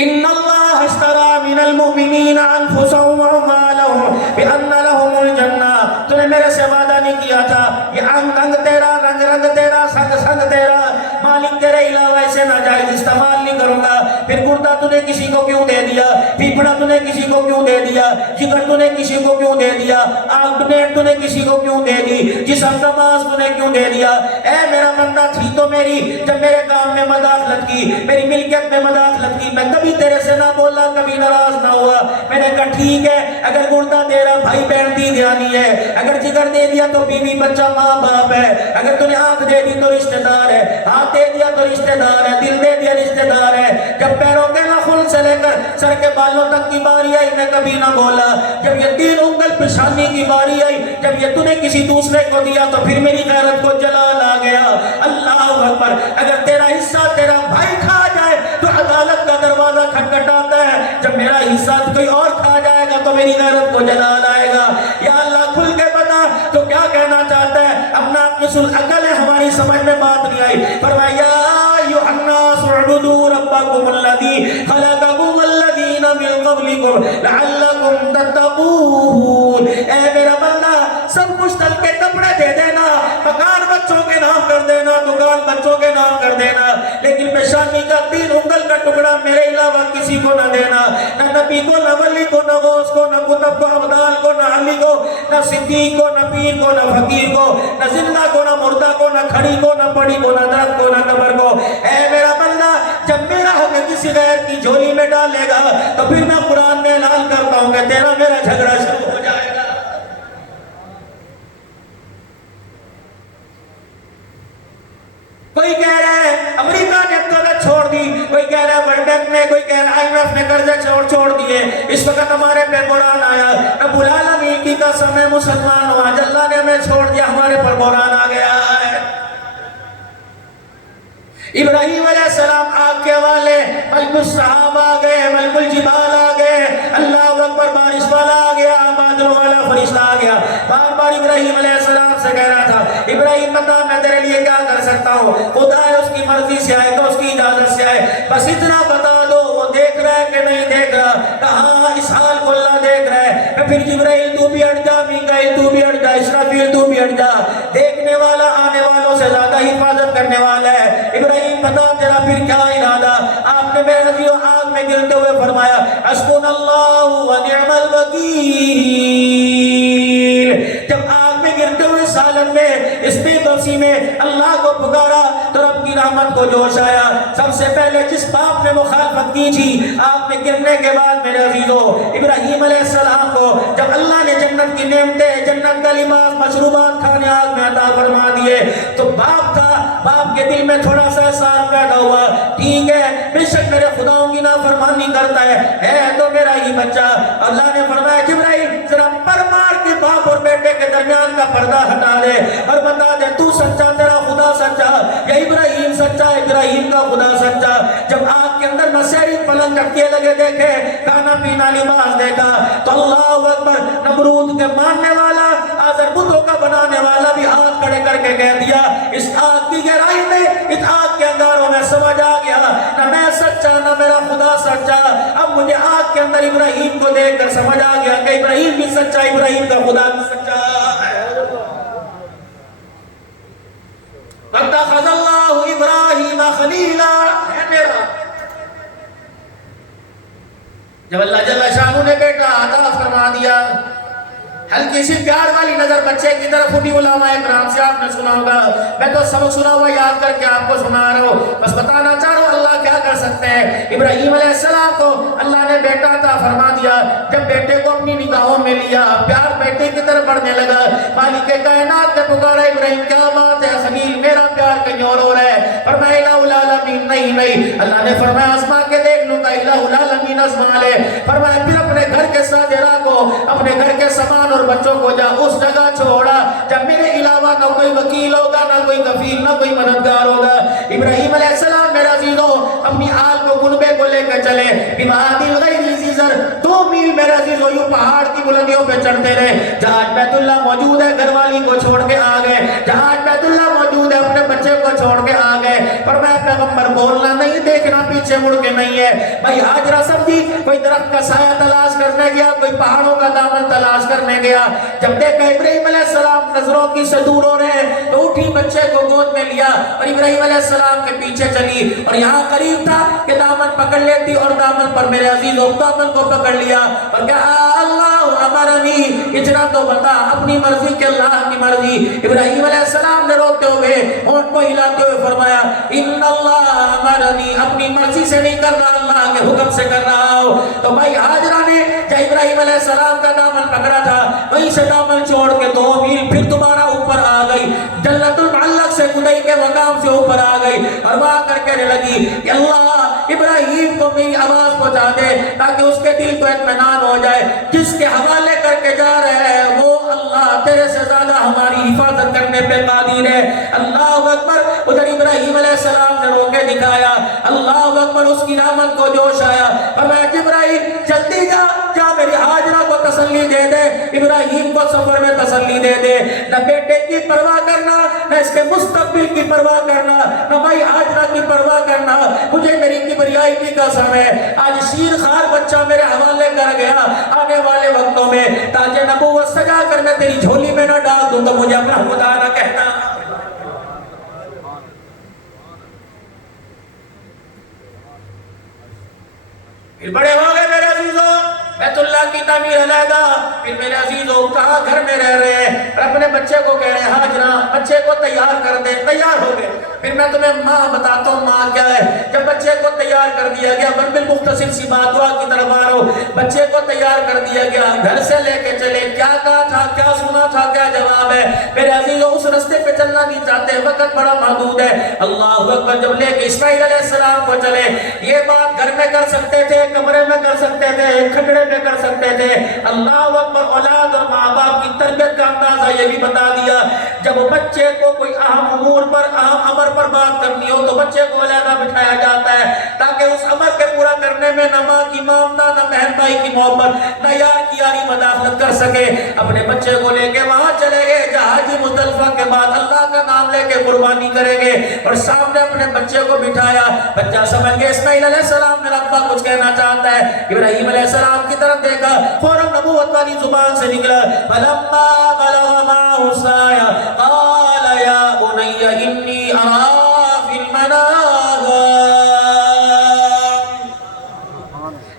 ان اللہ اشترى من المؤمنین انفسهم واموالهم بان لهم الجنہ. تو نے میرے سے وعدہ نہیں کیا تھا یہ رنگ تیرا, رنگ تیرا, سنگ تیرا, مالک تیرے علاوہ ایسے ناجائز استعمال نہیں کروں گا. پھر گردہ تو نے کسی کو کیوں دے دیا, پھیپھڑا تو نے کسی کو کیوں دے دیا, جگر تو نے کسی کو کیوں دے دیا, آنکھ ڈیٹ تو نے کسی کو کیوں دے دی, جسم نماز تو نے کیوں دے دیا. اے میرا بندہ تھی تو میری, جب میرے کام میں مداخلت کی, میری ملکیت میں مداخلت کی, میں کبھی تیرے سے نہ بولا, کبھی ناراض نہ ہوا. میں نے کہا ٹھیک ہے, اگر گردہ دے رہا بھائی بہن دی دیانی ہے, اگر جگر دے دیا تو بیوی بچہ ماں باپ ہے, اگر تو نے آنکھ دے دی تو رشتہ دار ہے, ہاتھ دے دیا تو رشتہ دار ہے, دل دے دیا رشتہ دار ہے. جب پیروں کے ناخن سے لے کر سر کے بالوں تک کی باری آئی میں کبھی نہ بولا. جب یہ 3 انگل پیشانی کی باری آئی, جب یہ تو نے کسی دوسرے کو دیا تو پھر میری غیرت کو جلال آ گیا. اللہ اکبر. اگر تیرا حصہ تیرا بھائی کھا جائے تو عدالت کا دروازہ کھٹکھٹاتا ہے, جب میرا حصہ کوئی اور کھا جائے گا تو میری غیرت کو جلال آئے گا. یا اللہ کھل کے بتا تو کیا کہنا چاہتا ہے. اپنا نسل عقل ہے, ہماری سمجھ میں بات نہیں آئی. فرمایا ایھا الناس اعبدوا ربکم الذی خلقکم والذین من قبلکم لعلکم تتقون. اے میرا بندہ سب کچھ تل کے کپڑے دے دینا, مکان بچوں کے نام کر دینا, دکان بچوں کے نام کر دینا, لیکن پیشانی کا 3 انگل کا ٹکڑا میرے علاوہ کسی کو نہ دینا. نہ نبی کو, نہ ولی کو, نہ غوث کو, نہ قطب کو, ابدال کو, نہ علی کو, نہ صدیق کو, نہ پیر کو, نہ فقیر کو, نہ زندہ کو, نہ مردہ کو, نہ کھڑی کو, نہ پڑی کو, نہ درخت کو, نہ قبر کو. اے میرا بندہ جب میرا حق کسی غیر کی جھولی میں ڈالے گا تو پھر میں قرآن میں اعلان کرتا ہوں کہ تیرا میرا جھگڑا شروع ہو جائے گا. کوئی کہہ رہا ہے امریکہ نے قرض چھوڑ دی, کوئی کہہ رہا ہے ورلڈ بینک نے, کوئی کہہ رہا ہے IMF نے قرض چھوڑ دیے. اس وقت ہمارے پہ بحران آیا, رب العالمین کی قسم ہے مسلمان ہو, آج اللہ نے ہمیں چھوڑ دیا, ہمارے پر بحران آ گیا ہے. ابراہیم علیہ السلام آگ کے حوالے, ملک الصحاب آ گئے, ملک الجبال آ گئے, اللہ اکبر بارش والا آ گیا, بادلوں والا فرشتہ آ گیا. بار بار ابراہیم علیہ السلام سے کہہ رہا تھا ابراہیم بتا میں تیرے لیے کیا کر سکتا ہوں, خدا ہے اس کی مرضی سے آئے تو اس کی اجازت سے آئے, بس اتنا بتا دو وہ دیکھ رہا ہے کہ نہیں دیکھ رہا. کہاں اس حال کو اللہ دیکھ رہا ہے. پھر جبرائیل تو بھی ہٹ جا, میکائیل تو بھی ہٹ جا, اسرافیل تو بھی ہٹ جا, دیکھنے والا آنے والوں سے زیادہ حفاظت کرنے والا ہے. ابراہیم بتا تیرا پھر کیا ارادہ. آپ نے میرے نبی آگ میں گرتے ہوئے فرمایا حسبنا اللہ و نعم الوکیل. جب آگ میں گرتے ہوئے سالن میں اس بے بسی میں اللہ کو پکارا تو رب کی رحمت کو جوش آیا. سب سے پہلے جس باپ نے مخالفت کی تھی آگ میں گرنے کے بعد میرے عزیزو ابراہیم علیہ السلام کو جب اللہ نے جنت کی نعمتیں, جنت کا لباس, مشروبات کھانے آگ میں عطا فرما دیے تو باپ کے دل میں تھوڑا سا احساس پیدا ہوا, ٹھیک ہے بے شک میرے خداؤں کی نافرمانی کرتا ہے تو میرا ہی بچہ. اللہ نے فرمایا جبرائیل ذرا پر مار کے باپ اور بیٹے کے درمیان کا پردہ ہٹا دے اور بتا دے تو سچا, تیرا خدا سچا, یا ابراہیم سچا, ابراہیم کا خدا سچا. جب آگ کے اندر نشیری پلنگ چٹکے لگے دیکھے, کھانا پینا لباس دیکھا تو اللہ اکبر, نمرود کے ماننے والا, آزر بتوں کا بنانے والا بھی ہاتھ کھڑے کر کے کہہ دیا اس آگ کی گہرائی میں, اس آگ کے انگاروں میں سمجھ آ گیا نہ میں سچا نہ میرا خدا سچا. اب مجھے آگ کے اندر ابراہیم کو دیکھ کر سمجھ آ گیا کہ ابراہیم بھی سچا, ابراہیم کا خدا بھی سچا ہے. وَاتَّخَذَ اللَّهُ إِبْرَاهِيمَ خَلِيلًا. ہے میرا جب اللہ جل شانہ نے بیٹا عطا فرما دیا, ہلکی سی پیار والی نظر بچے کی طرف اٹھی. علماء اکرام سے آپ نے سنا ہوگا, میں تو سبق سنا ہوا یاد کر کے آپ کو سنا رہا ہوں, بس بتانا چاہ رہا ہوں اللہ کیا کر سکتے ہیں. ابراہیم علیہ السلام کو اللہ نے بیٹا عطا فرما دیا. جب بیٹے کو اپنی نگاہوں میں لیا, پیار بیٹے کی طرف بڑھنے لگا. مالک کائنات نے پکارا ابراہیم کیا بات ہے خلیل, میرا پیار کہیں اور ہو رہا ہے. فرمایا الہ العالمین, نہیں. اللہ نے فرمایا آزما کے دیکھ لوں گا, الہ العالمین آزما لے. فرمایا پھر اپنے گھر کے ساجرہ کو, اپنے گھر کے سامان اور بچوں کو جا اس جگہ چھوڑا جب میرے علاوہ نہ کوئی وکیل ہوگا, نہ کوئی کفیل, نہ کوئی مددگار ہوگا. ابراہیم علیہ السلام میرا عزیزو اپنی آل کو کنبے کو لے کر چلے. بِوَادٍ غَيْرِ ذِي زَرْعٍ, 2 میل میرا عزیزو یوں پہاڑ کی بلندیوں پہ چڑھتے رہے. جہاں بیت اللہ موجود ہے, گھر والے والی کو چھوڑ کے آ گئے، جہاں بیت اللہ موجود ہے اپنے بچے کو چھوڑ کے آ گئے۔ فرمایا پیغمبر بولنا نہیں، دیکھنا پیچھے مڑ کے نہیں ہے۔ بھائی ہاجرہ سمجھی کوئی درخت کا سایہ تلاش کرنے گیا، کوئی پہاڑوں کا دامن تلاش کرنے گیا، جب دیکھا ابراہیم علیہ السلام نظروں کی سے دور ہو رہے ہیں تو اٹھی بچے کو گود میں لیا اور ابراہیم علیہ السلام کے پیچھے چلی، اور یہاں قریب تھا کہ دامن پکڑ لیتی اور دامن پر میرے عزیزوں دامن کو پکڑ لیا اور کہا اللہ امرنی، اتنا تو بتا اپنی مرضی کہ اللہ کی مرضی۔ ابراہیم علیہ السلام نے روتے ہوئے ہونٹ کو ہلاتے ہوئے فرمایا ان اللہ امرنی، اپنی مرضی سے نہیں کر رہا، اللہ کے حکم سے کر رہا ہوں۔ تو بھائی ہاجرہ نے جب ابراہیم علیہ السلام کا دامن پکڑا تھا وہیں سے دامن چھوڑ کے 2 میل پھر دوبارہ اوپر آ گئی، جنت المعلق سے خدائی کے مقام سے اوپر آ گئی اور وہاں کر کہنے لگی کہ اللہ ابراہیم کو میری آواز پہنچا دے تاکہ اس کے دل کو اطمینان ہو جائے، جس کے حوالے کر کے جا رہے ہیں وہ اللہ تیرے سے زیادہ ہماری حفاظت کرنے پہ قادر ہے۔ اللہ اکبر۔ ادھر ابراہیم علیہ السلام نے رو کے دکھایا، اللہ اکبر، اس کی رحمت کو جوش آیا۔ فرمایا جبرائیل جلدی جا میری ہاجرہ کو تسلی دے دے، ابراہیم کو سفر میں تسلی دے دے، نہ بیٹے کی پرواہ کرنا، نہ اس کے مستقبل کی پرواہ کرنا، نہ بھائی ہاجرہ کی پرواہ کرنا۔ مجھے میری کبریائی کی قسم ہے آج شیر خار بچہ میرے حوالے کر گیا، آنے والے وقتوں میں تاج نبوت سجا کر میں تیری جھولی میں نہ ڈال دوں تو مجھے اپنا خدا نہ کہنا۔ پھر بڑے ہو گئے میرے عزیزوں، بیت اللہ کی تعمیر علیحدہ، پھر میرے عزیزوں کہاں گھر میں رہ رہے ہیں اور اپنے بچے کو کہہ رہے ہیں ہاجرہ بچے کو تیار کر دے، تیار ہو گئے۔ پھر میں تمہیں ماں بتاتا ہوں ماں کیا ہے۔ جب بچے کو تیار کر دیا گیا، بالمختصر سی بات دعا کی طرف آ رہا ہوں، بچے کو تیار کر دیا گیا، گھر سے لے کے چلے، کیا کہا تھا، کیا سنا تھا، کیا جواب ہے؟ میرے عزیزوں اس رستے پہ چلنا نہیں چاہتے، وقت بڑا محدود ہے۔ اللہ اکبر، جب لے کے اسماعیل علیہ السلام کو چلے، یہ بات گھر میں کر سکتے تھے، کمرے میں کر سکتے تھے، کھٹڑے میں کر سکتے تھے۔ اللہ اکبر، اولاد اور ماں باپ کی تربیت کا اندازہ یہ بھی بتا دیا، جب بچے کو کوئی اہم امور پر، اہم امر پر بات کرنی ہو تو بچے کو علیحدہ بٹھایا جاتا ہے تاکہ اس امر کے پورا کرنے میں نہ ماں کی مامتا، نہ بہن بھائی کی محبت، نہ یار کی یاری مداخلت کر سکے۔ اپنے بچے کو لے کے وہاں چلے گئے جہاں حج مزدلفہ کے بعد اللہ کا نام لے کے قربانی کریں گے، اور سامنے اپنے بچے کو بٹھایا۔ بچہ سمجھ گیا اسماعیل علیہ السلام میرا ابا کچھ کہنا چاہتا ہے۔ ابراہیم علیہ السلام کی طرف دیکھا، فوراً نبوت والی زبان سے نکلا، فَلَمَّا بَلَغَ مَعَهُ السَّعْيَ قَالَ يَا بُنَيَّ إِنِّي أَرَىٰ فِي الْمَنَامِ،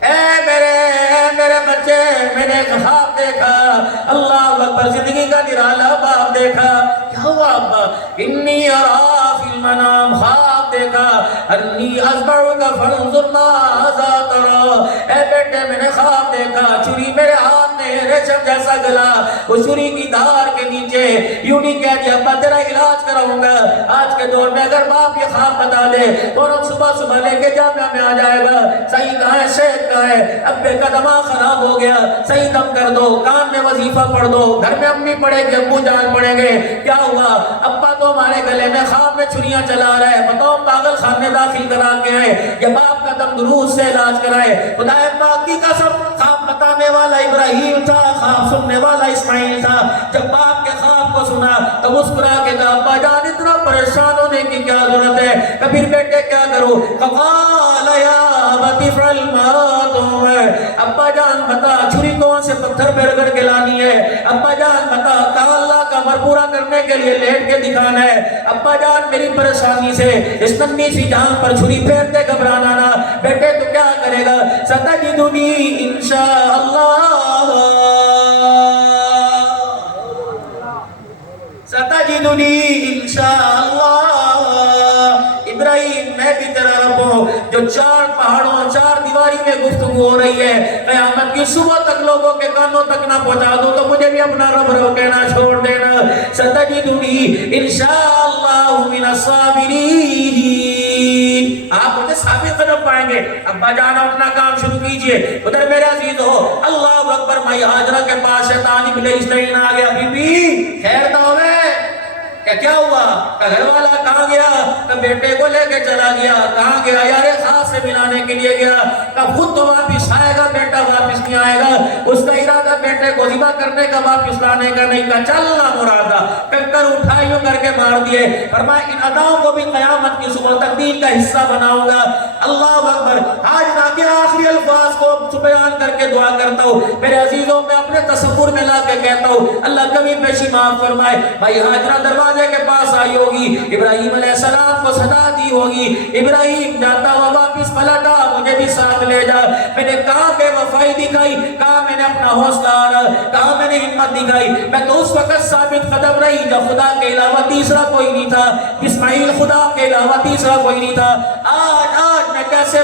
اے میرے بچے، میں نے ایک خواب دیکھا۔ اللہ اکبر، زندگی کا نرالا خواب دیکھا۔ کیا ہوا ابا؟ انی ارا فی المنام، خواب دیکھا، انی اذبحک فانظر ماذا تری، اے بیٹے میں نے خواب دیکھا، چھری میرے ہاتھ میں، ریشم جیسا گلا، اس چھری کی دھار کے نیچے، یوں نہیں کہہ دیا ابا تیرا علاج کراؤں گا۔ آج کے دور میں اگر باپ یہ خواب بتا دے تو صبح صبح لے کے جامعہ میں آ جائے گا، صحیح کہاں ہے شیخ کہاں ہے، ابے کا دماغ خراب ہو گیا، صحیح دم کر دو، کان میں وظیفہ پڑھ دو، گھر میں امی پڑھے گی، ابو جان پڑھیں گے۔ کیا ہوا؟ ابا تو ہمارے گلے میں خواب میں چھریاں چلا رہا ہے، بتاؤ پاگل خانے داخل کرا کے آئے یا باپ کا دم دروس سے علاج کرائے؟ خدا پاک کی قسم، خواب بتانے والا ابراہیم تھا، خواب سننے والا اسماعیل تھا۔ جب باپ کے خواب کو سنا تو مسکرا کے کہا ابا جان اتنا پریشان ہونے کی کیا ضرورت ہے، کبھی بیٹے کیا کرو؟ قال یا ابت افعل ما تؤمر، ابا جان بتا چھری کون سے پتھر پہ رگڑ کے لانی ہے؟ ابا جان بتا کہا اللہ کا امر پورا کرنے کے لیے لیٹ کے دکھانا ہے؟ ابا جان میری پریشانی سے اس ننھی سی جان پر چھری پھیرتے گھبرانا نہ، بیٹے تو کیا کرے گا؟ ستجدنی انشاءاللہ، ستجدنی انشاءاللہ، ابراہیم میں بھی تیرا رب ہوں۔ جو 4 پہاڑوں 4 دیواری میں گفتگو ہو رہی ہے، قیامت کی صبح تک لوگوں کے کانوں تک نہ پہنچا دوں تو مجھے بھی اپنا رب رب کہنا چھوڑ دینا۔ ستجدنی انشاءاللہ من الصابرین، آپ مجھے ثابت قدم پائیں گے۔ ابا جان اپنا کام شروع کیجئے۔ ادھر میرے عزیز ہو، اللہ اکبر، مائی ہاجرہ کے پاس شیطان ابلیس لین آ گیا، بی بی خیر تو ہوئے، کیا ہوا؟ گھر والا کہاں گیا؟ کہ بیٹے کو لے کے چلا گیا۔ کہاں گیا؟ یار خاص سے ملانے کے لیے گیا۔ کہ خود تو واپس آئے گا، بیٹا واپس نہیں آئے گا۔ اس کا ارادہ بیٹے کو ذبح کرنے کا، واپس لانے کا نہیں، کہا چلنا مرادہ کنکر اٹھائیوں کر کے مار دیے. فرمایا ان اداؤں کو بھی قیامت کی صبح تک دین کا حصہ بناؤں گا. اللہ اکبر. آج نا کے آخری الفاظ کو بیان کر کے دعا کرتا ہوں. میرے عزیزوں میں اپنے تصور میں لا کے کہتا ہوں اللہ کبھی پیشی معاف فرمائے. بھائی ہاجرہ دروازے کے پاس آئی ہوگی, ابراہیم علیہ السلام کو صدا دی ہوگی, ابراہیم جاتا ہوا واپس پلٹا مجھے بھی ساتھ لے جا. میں نے کہا بے وفائی دکھائی, کہا میں نے اپنا حوصلہ آرہا, کہا میں نے ہمت دکھائی. میں تو اس وقت ثابت قدم رہی جب خدا کے علاوہ تیسرا کوئی نہیں تھا, اسماعیل خدا کے علاوہ تیسرا کوئی نہیں تھا. آج میں کیسے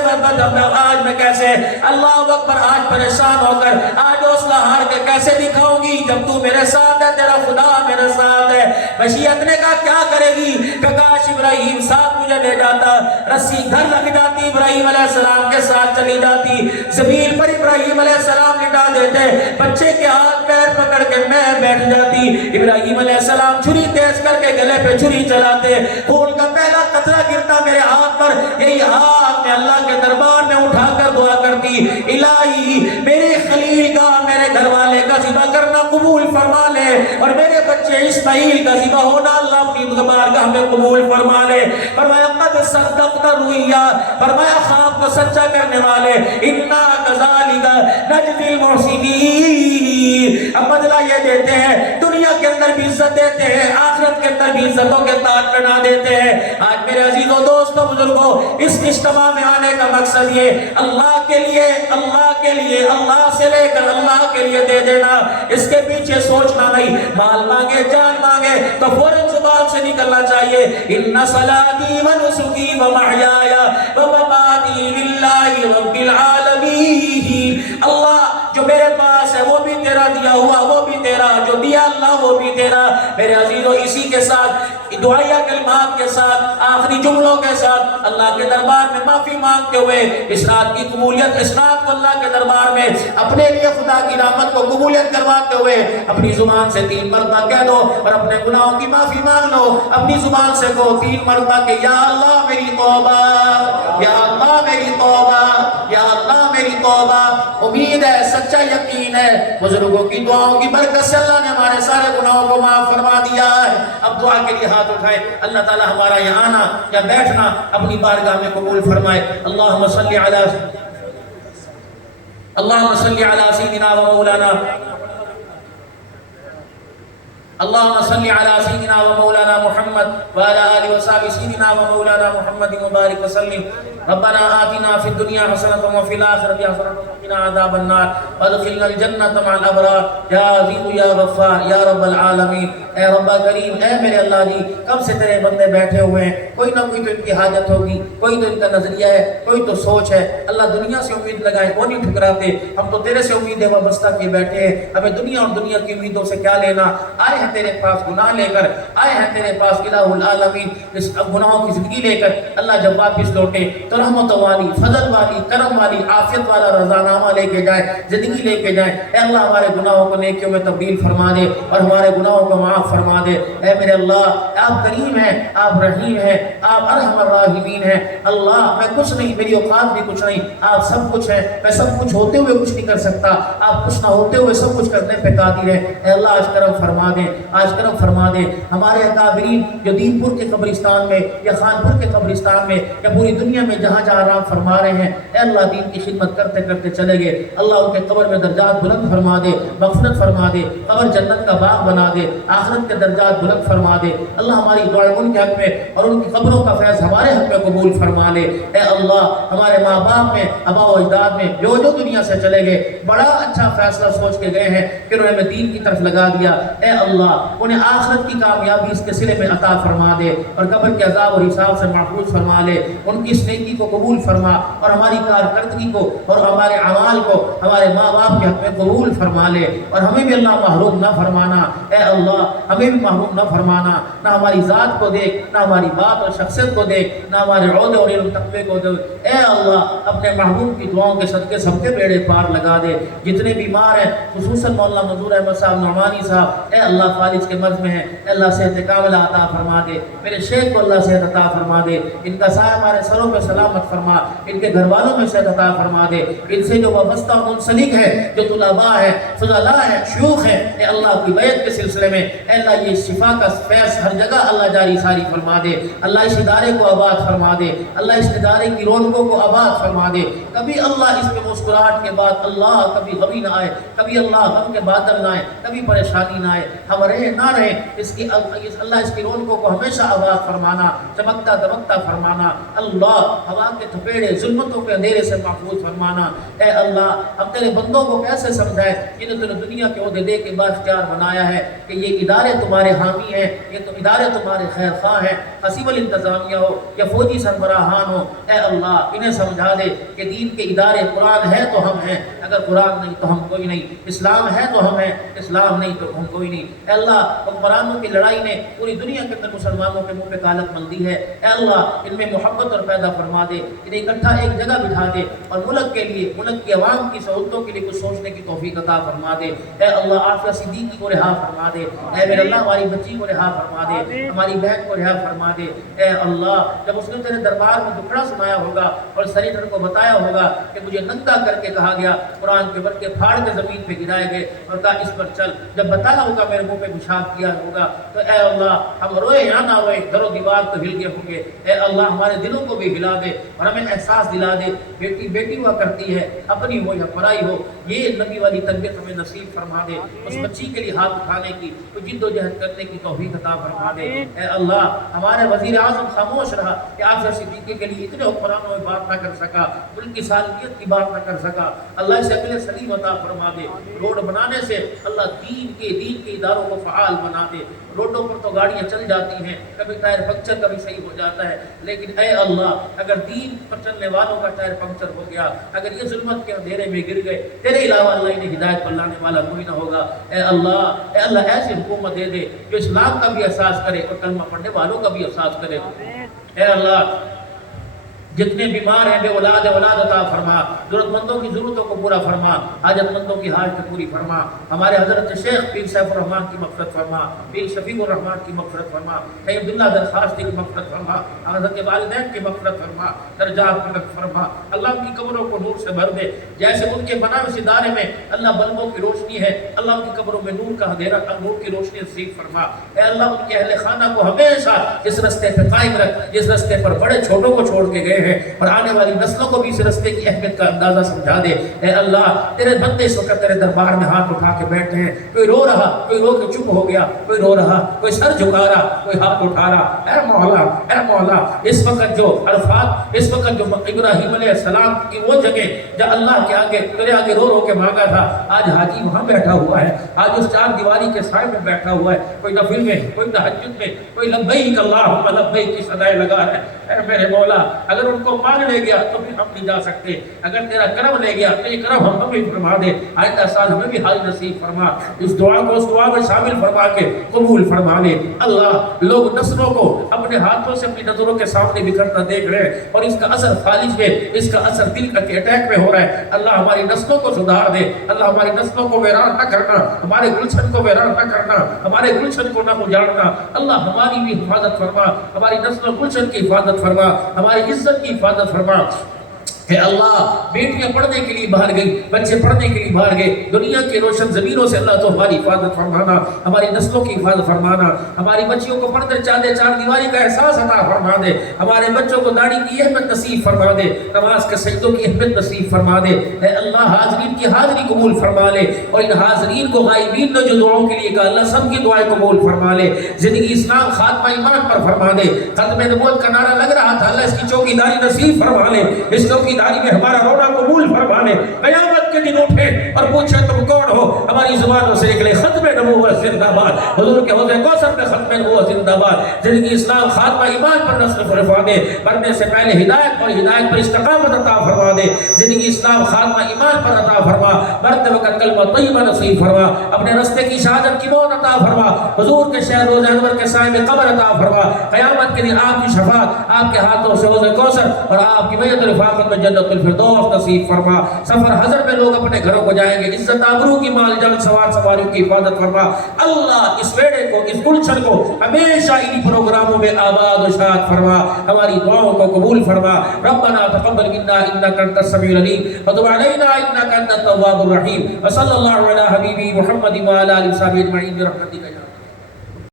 آج میں کیسے اللہ اکبر آج پریشان ہو کر آج حوصلہ ہار کے کیسے دکھاؤں گی جب تو میرے ساتھ ہے, تیرا خدا میرے ساتھ ہے. مشیت نے کہا کیا کرے گی, کہ کاش ابراہیم ساتھ مجھے لے جاتا, رسی گھر لگ جاتی, ابراہیم علیہ السلام کے ساتھ چلی جاتی, زمین پر ابراہیم علیہ السلام لٹا دیتے, بچے کے ہاتھ پیر پکڑ کے میں بیٹھ جاتی. ابراہیم علیہ السلام چھری تیز کر کے گلے پہ چھری چلاتے, خون کا پہلا قطرہ گرتا میرے ہاتھ پر, یہی ہاتھ میں اللہ کے دربار میں اٹھا کر دعا کرتی الہی میرے خلیل کا میرے گھر والے کا ذبح کرنا قبول فرما لے, اور میرے بچے اسماعیل کا ذبح ہونا اللہ اپنی دربار کا ہمیں قبول فرما لے. فرمایا قد صدقت الرؤیا, فرمایا خواب کو سچا کرنے والے, انا کذالک نجزی المحسنین. اب بدلہ یہ دیتے ہیں, دنیا کے اندر بھی عزت دیتے ہیں, آخرت کے اندر بھی عزتوں کے تاج پہنا دیتے ہیں. آج میرے عزیزوں دوستوں بزرگوں اس اجتماع میں آنے کا مقصد یہ اللہ کے لیے اللہ سے لے کر اللہ کے لیے دے دینا, اس کے پیچھے سوچنا نہیں. مال مانگے جان مانگے تو فوراً زبان سے نکلنا چاہیے ان صلاتی و نسکی و محیای و مماتی للہ رب العالمین. اللہ جو میرے پاس ہے وہ بھی تیرا دیا ہوا, وہ بھی تیرا, جو دیا اللہ وہ بھی تیرا. میرے عزیزوں اسی کے ساتھ دعائیہ کلمات کے ساتھ آخری جملوں کے ساتھ اللہ کے دربار میں معافی مانگتے ہوئے اس رات کی قبولیت, اس رات کو اللہ کے دربار میں اپنے لیے خدا کی رحمت کو قبولیت کرواتے ہوئے اپنی زبان سے 3 مرتبہ کہہ دو اور اپنے گناہوں کی معافی مانگ لو. اپنی زبان سے کہو 3 مرتبہ کہ یا اللہ میری توبہ, یا اللہ میری توبہ, یا اللہ میری توبہ. امید ہے, سچا یقین ہے, بزرگوں کی دعاؤں کی برکت سے اللہ نے ہمارے سارے گناہوں کو معاف فرما دیا ہے. اب دعا کے لیے ہاتھ اٹھائے, اللہ تعالی ہمارا یہاں آنا یا بیٹھنا اپنی بارگاہ میں قبول فرمائے. اللہم صلی علی سیدنا و مولانا, اللہم صلی علی سیدنا و مولانا محمد وعلی آلہ و صحبہ سیدنا و مولانا محمد مبارک وسلم. ربنا آتنا فی الدنیا حسنۃ وفی الآخرۃ حسنۃ وقنا عذاب النار وادخلنا الجنۃ مع الابرار یا عزیز یا غفار یا رب العالمین. اے رب کریم, اے میرے اللہ جی, کب سے تیرے بندے بیٹھے ہوئے ہیں, کوئی نہ کوئی تو ان کی حاجت ہوگی, کوئی تو ان کا نظریہ ہے, کوئی تو سوچ ہے. اللہ دنیا سے امید لگائے وہ نہیں ٹھکراتے, ہم تو تیرے سے امیدیں وابستہ کیے بیٹھے ہیں. ہمیں دنیا اور دنیا کی امیدوں سے کیا لینا. آئے ہیں تیرے پاس گناہ لے کر, آئے ہیں تیرے پاس الہ العالمین اس گناہوں کی زندگی لے کر. اللہ جب واپس لوٹے تو رحمت والی, فضل والی, کرم والی, عافیت والا رضا نامہ لے کے جائے, زندگی لے کے جائیں. اے اللہ ہمارے گناہوں کو نیکیوں میں تبدیل فرما دے اور ہمارے گناہوں کو معاف فرما دے. اے میرے اللہ آپ کریم ہیں, آپ رحیم ہیں, آپ ارحم الراحمین ہیں. اللہ میں کچھ نہیں, میری اوقات بھی کچھ نہیں, آپ سب کچھ ہیں. میں سب کچھ ہوتے ہوئے کچھ نہیں کر سکتا, آپ کچھ نہ ہوتے ہوئے سب کچھ کرنے پہ قادر ہیں. اے اللہ آج کرم فرما دے, آج کرم فرما دے. ہمارے اکابرین جو دین پور کے قبرستان میں یا خانپور کے قبرستان میں یا پوری دنیا میں جہاں جہاں آرام فرما رہے ہیں, اے اللہ دین کی خدمت کرتے کرتے چلے گئے. اللہ ان کے قبر میں درجات بلند فرما دے, مغفرت فرما دے, قبر جنت کا باغ بنا دے, آخرت کے درجات بلند فرما دے. اللہ ہماری دعائیں ان کے حق میں اور ان کی قبروں کا فیض ہمارے حق میں قبول فرما لے. اے اللہ ہمارے ماں باپ میں, آبا و اجداد میں جو جو دنیا سے چلے گئے, بڑا اچھا فیصلہ سوچ کے گئے ہیں کہ انہوں نے دین کی طرف لگا دیا. اے اللہ انہیں آخرت کی کامیابی اس کے صلے میں عطا فرما دے اور قبر کے عذاب اور حساب سے محفوظ فرما لے. ان کی اس نیکی کو قبول فرما اور ہماری کارکردگی کو اور ہمارے اعمال کو ہمارے ماں باپ کے حق میں قبول فرما لے. اور ہمیں بھی اللہ محروم نہ فرمانا. اے اللہ ہمیں بھی محروم نہ فرمانا, نہ ہماری ذات کو دیکھ, نہ ہماری بات اور شخصیت کو دیکھ, نہ ہمارے عہدے اور علم تقوی کو دیکھ. اے اللہ اپنے محبوب کی دعاؤں کے صدقے سب کے بیڑے پار لگا دے. جتنے بیمار ہیں خصوصاً مولانا منظور احمد صاحب نعمانی صاحب, اے اللہ فالج کے مرض میں ہیں, اے اللہ صحت کاملہ عطا فرما دے. میرے شیخ کو اللہ صحت عطا فرما دے. ان کا سایہ ہمارے سروں پہ سلامت فرما، ان کے گھر والوں میں سے عطا فرما دے، ان سے جو وابستہ منسلک ہے، جو طلباء ہے، فضلاء ہے، شیوخ ہے، اے اللہ کی بیعت کے سلسلے میں اے اللہ یہ شفا کا فیض ہر جگہ اللہ جاری ساری فرما دے، اللہ اس ادارے کو آباد فرما دے، اللہ اس ادارے کی رونقوں کو آباد فرما دے، کبھی اللہ اس میں مسکراہٹ کے بعد اللہ کبھی غمی نہ آئے، کبھی اللہ غم کے بادل نہ آئے، کبھی پریشانی نہ آئے، ہم رہے نہ رہے، اللہ اس کی رونقوں کو ہمیشہ آباد فرمانا، چمکتا دمکتا فرمانا، اللہ ہوا کے تھپیڑے ظلمتوں کے اندھیرے سے محفوظ فرمانا، اے اللہ ہم تیرے بندوں کو کیسے سمجھائے جنہیں تیرے دنیا کے عہدے دے کے بعد اختیار بنایا ہے کہ یہ ادارے تمہارے حامی ہیں، یہ تو ادارے تمہارے خیر خواہ ہیں، حسیب الانتظامیہ ہو یا فوجی سربراہان ہو، اے اللہ انہیں سمجھا دے کہ دین کے ادارے قرآن ہے تو ہم ہیں، اگر قرآن نہیں تو ہم کوئی نہیں، اسلام ہے تو ہم ہیں، اسلام نہیں تو ہم کوئی نہیں، اے اللہ حکمرانوں کی لڑائی نے پوری دنیا کے اندر مسلمانوں کے منہ پہ کالک مل ہے، اے اللہ ان میں محبت اور پیدا فرما دے، انہیں اکٹھا ایک جگہ بٹھا دے اور ملک کے لیے، ملک کی عوام کی سہولتوں کے لیے کچھ سوچنے کی توفیق عطا فرما دے، اے اللہ عافیہ صدیقی کو رہا فرما دے، اے میرے اللہ ہماری بچی کو رہا فرما دے، ہماری بہن کو رہا فرما دے، اے اللہ جب اس نے تیرے دربار میں دکھڑا سنایا ہوگا اور سریٹر کو بتایا ہوگا کہ مجھے ننگا کر کے کہا گیا، قرآن کے برکے پھاڑ کے زمین پہ گرائے گئے اور کہا اس پر چل، جب بتایا ہوگا میرے منہ پہ پیشاب کیا ہوگا تو اے اللہ ہم روئے یا نہ روئے در و دیوار تو ہل گئے ہوں گے، اے اللہ ہمارے دلوں کو بھی ہلا دے اور ہمیں احساس دلا دے بیٹی بیٹی ہوا کرتی ہے، اپنی ہو یا پرائی ہو، یہ نبی والی تربیت ہمیں نصیب فرما دے، اس بچی کے لیے ہاتھ اٹھانے کی، جد و جہد کرنے کی توفیق عطا فرما دے، اے اللہ ہمارے وزیر اعظم خاموش رہا کہ عافیہ صدیقی کے لیے اتنے حکمرانوں میں بات نہ کر سکا، ان کی سالمیت کی بات نہ کر سکا، اللہ اسے عقل سلیم عطا فرما دے، روڈ بنانے سے اللہ دین کے اداروں کو فعال بنا دے، روڈوں پر تو گاڑیاں چل جاتی ہیں، کبھی ٹائر پنکچر کبھی صحیح ہو جاتا ہے، لیکن اے اللہ اگر دین پر چلنے والوں کا ٹائر پنکچر ہو گیا، اگر یہ ظلمت کے اندھیرے میں گر گئے، تیرے علاوہ اللہ انہیں ہدایت پر لانے والا کوئی نہ ہوگا، اے اللہ ایسی حکومت دے دے جو اسلام کا بھی احساس کرے اور کلمہ پڑھنے والوں کا بھی احساس کرے، اے اللہ جتنے بیمار ہیں بے اولاد عطا فرما، ضرورت مندوں کی ضرورتوں کو پورا فرما، حاجت مندوں کی حاجت پوری فرما، ہمارے حضرت شیخ پیر سیف الرحمن کی مغفرت فرما، پیر شفیق الرحمن کی مغفرت فرما، شیخ عبداللہ درخواستی کی مغفرت فرما، حضرت کے والدین کی مغفرت فرما، درجات میں فرما، اللہ ان کی قبروں کو نور سے بھر دے، جیسے ان کے بنائے اس ادارے میں اللہ بلبوں کی روشنی ہے، اللہ ان کی قبروں میں نور کا اندھیرا، نور کی روشنی نصیب فرما، اے اللہ ان کے اہل خانہ کو ہمیشہ اس رستے پہ قائم رکھ جس رستے پر بڑے چھوٹوں کو چھوڑ کے گئے ہیں، اور آنے والی نسلوں کو بھی اس رستے کی اہمیت کا اندازہ سمجھا دے، اے اللہ تیرے بندے اس وقت تیرے دربار میں ہاتھ اٹھا کے بیٹھے ہیں، کوئی رو رہا، کوئی رو کے چپ ہو گیا، کوئی رو رہا، کوئی سر جھکا رہا، کوئی ہاتھ اٹھا رہا، اے مولا اس وقت جو عرفات، اس وقت جو ابراہیم علیہ السلام کی وہ جگہ جہاں اللہ کے آگے تیرے آگے رو رو کے مانگا تھا، آج حاجی وہاں بیٹھا ہوا ہے، آج اس چار دیواری کے سائے میں بیٹھا ہوا ہے، کوئی نفل میں، کوئی تہجد میں، کوئی لبیک اللہم لبیک کی صدائیں لگا رہا ہے، اے میرے مولا اگر ان کو مان لے گیا تو پھر ہم نہیں جا سکتے، اگر تیرا کرم لے گیا تو یہ کرم ہم بھی فرما دے، آئندہ سال ہمیں بھی حاج نصیب فرما، اس دعا کو اس دعا میں شامل فرما کے قبول فرما لے، اللہ لوگ نسلوں کو اپنے ہاتھوں سے اپنی نظروں کے سامنے بکھرتا دیکھ رہے ہیں اور اس کا اثر فالج میں، اس کا اثر دل کا اٹیک میں ہو رہا ہے، اللہ ہماری نسلوں کو سدھار دے، اللہ ہماری نسلوں کو ویران نہ کرنا، ہمارے گلشن کو ویران نہ کرنا، ہمارے گلشن کو نہ اجاڑنا، اللہ ہماری بھی حفاظت فرما، ہماری نسل و گلشن کی حفاظت فرما، ہماری عزت کی حفاظت فرما، اے اللہ بیٹیاں پڑھنے کے لیے باہر گئی، بچے پڑھنے کے لیے باہر گئے، دنیا کے روشن زمینوں سے اللہ تو ہماری حفاظت فرمانا، ہماری نسلوں کی حفاظت فرمانا، ہماری بچیوں کو پردے چادے چار دیواری کا احساس عطا فرما دے، ہمارے بچوں کو داڑھی کی اہمیت نصیب فرما دے، نماز کے سجدوں کی اہمیت نصیب فرما دے، اے اللہ حاضرین کی حاضری قبول فرما لے، اور ان حاضرین کو غائبین نے جو دعاؤں کے لیے کہا اللہ سب کی دعائیں قبول فرما لے، زندگی اسلام خاتمہ ایمان پر فرما دے، ختم نبوت کا نعرہ لگ رہا تھا اللہ اس کی چوکی داری نصیب فرما لے، اس چوکی داری میں ہمارا رونا قبول فرما لے، قیامت کے دن اٹھے اور پوچھے تم کون ہو، ہماری زبانوں سے نکلے ختم نبوت زندہ باد، حضور کے حوض کوثر میں ختم نبوت زندہ باد، زندگی اسلام خاتمہ ایمان پر نصر فرما دے، مرنے سے پہلے ہدایت پر استقامت عطا فرما دے، زندگی اسلام خاتمہ ایمان پر عطا فرما، مرتے وقت کلمہ طیبہ نصیب فرما، اپنے رستے کی شہادت کی موت عطا فرما، حضور کے شہر روضہ انور کے سائے میں قبر عطا فرما، قیامت کے دن آپ کی شفاعت آپ کے ہاتھوں سے حوض کوثر اور آپ کی بیعت رفاقت میں جنت الفردوس نصیب فرما، سفر حضر میں لوگ لوگ اپنے گھروں کو جائیں گے. عزت آبرو کی مال جان سوار سواریوں کی حفاظت فرما. اللہ اس بیڑے کو, اس گلشن کو ہمیشہ انہی پروگراموں میں آباد و شاد فرما. ہماری دعاؤں کو قبول فرما. ربنا تقبل منا انك انت السميع العليم وتب علينا انك انت التواب الرحيم. وصلى الله على حبيبي محمد وعلى اله وصحبه اجمعين برحمتك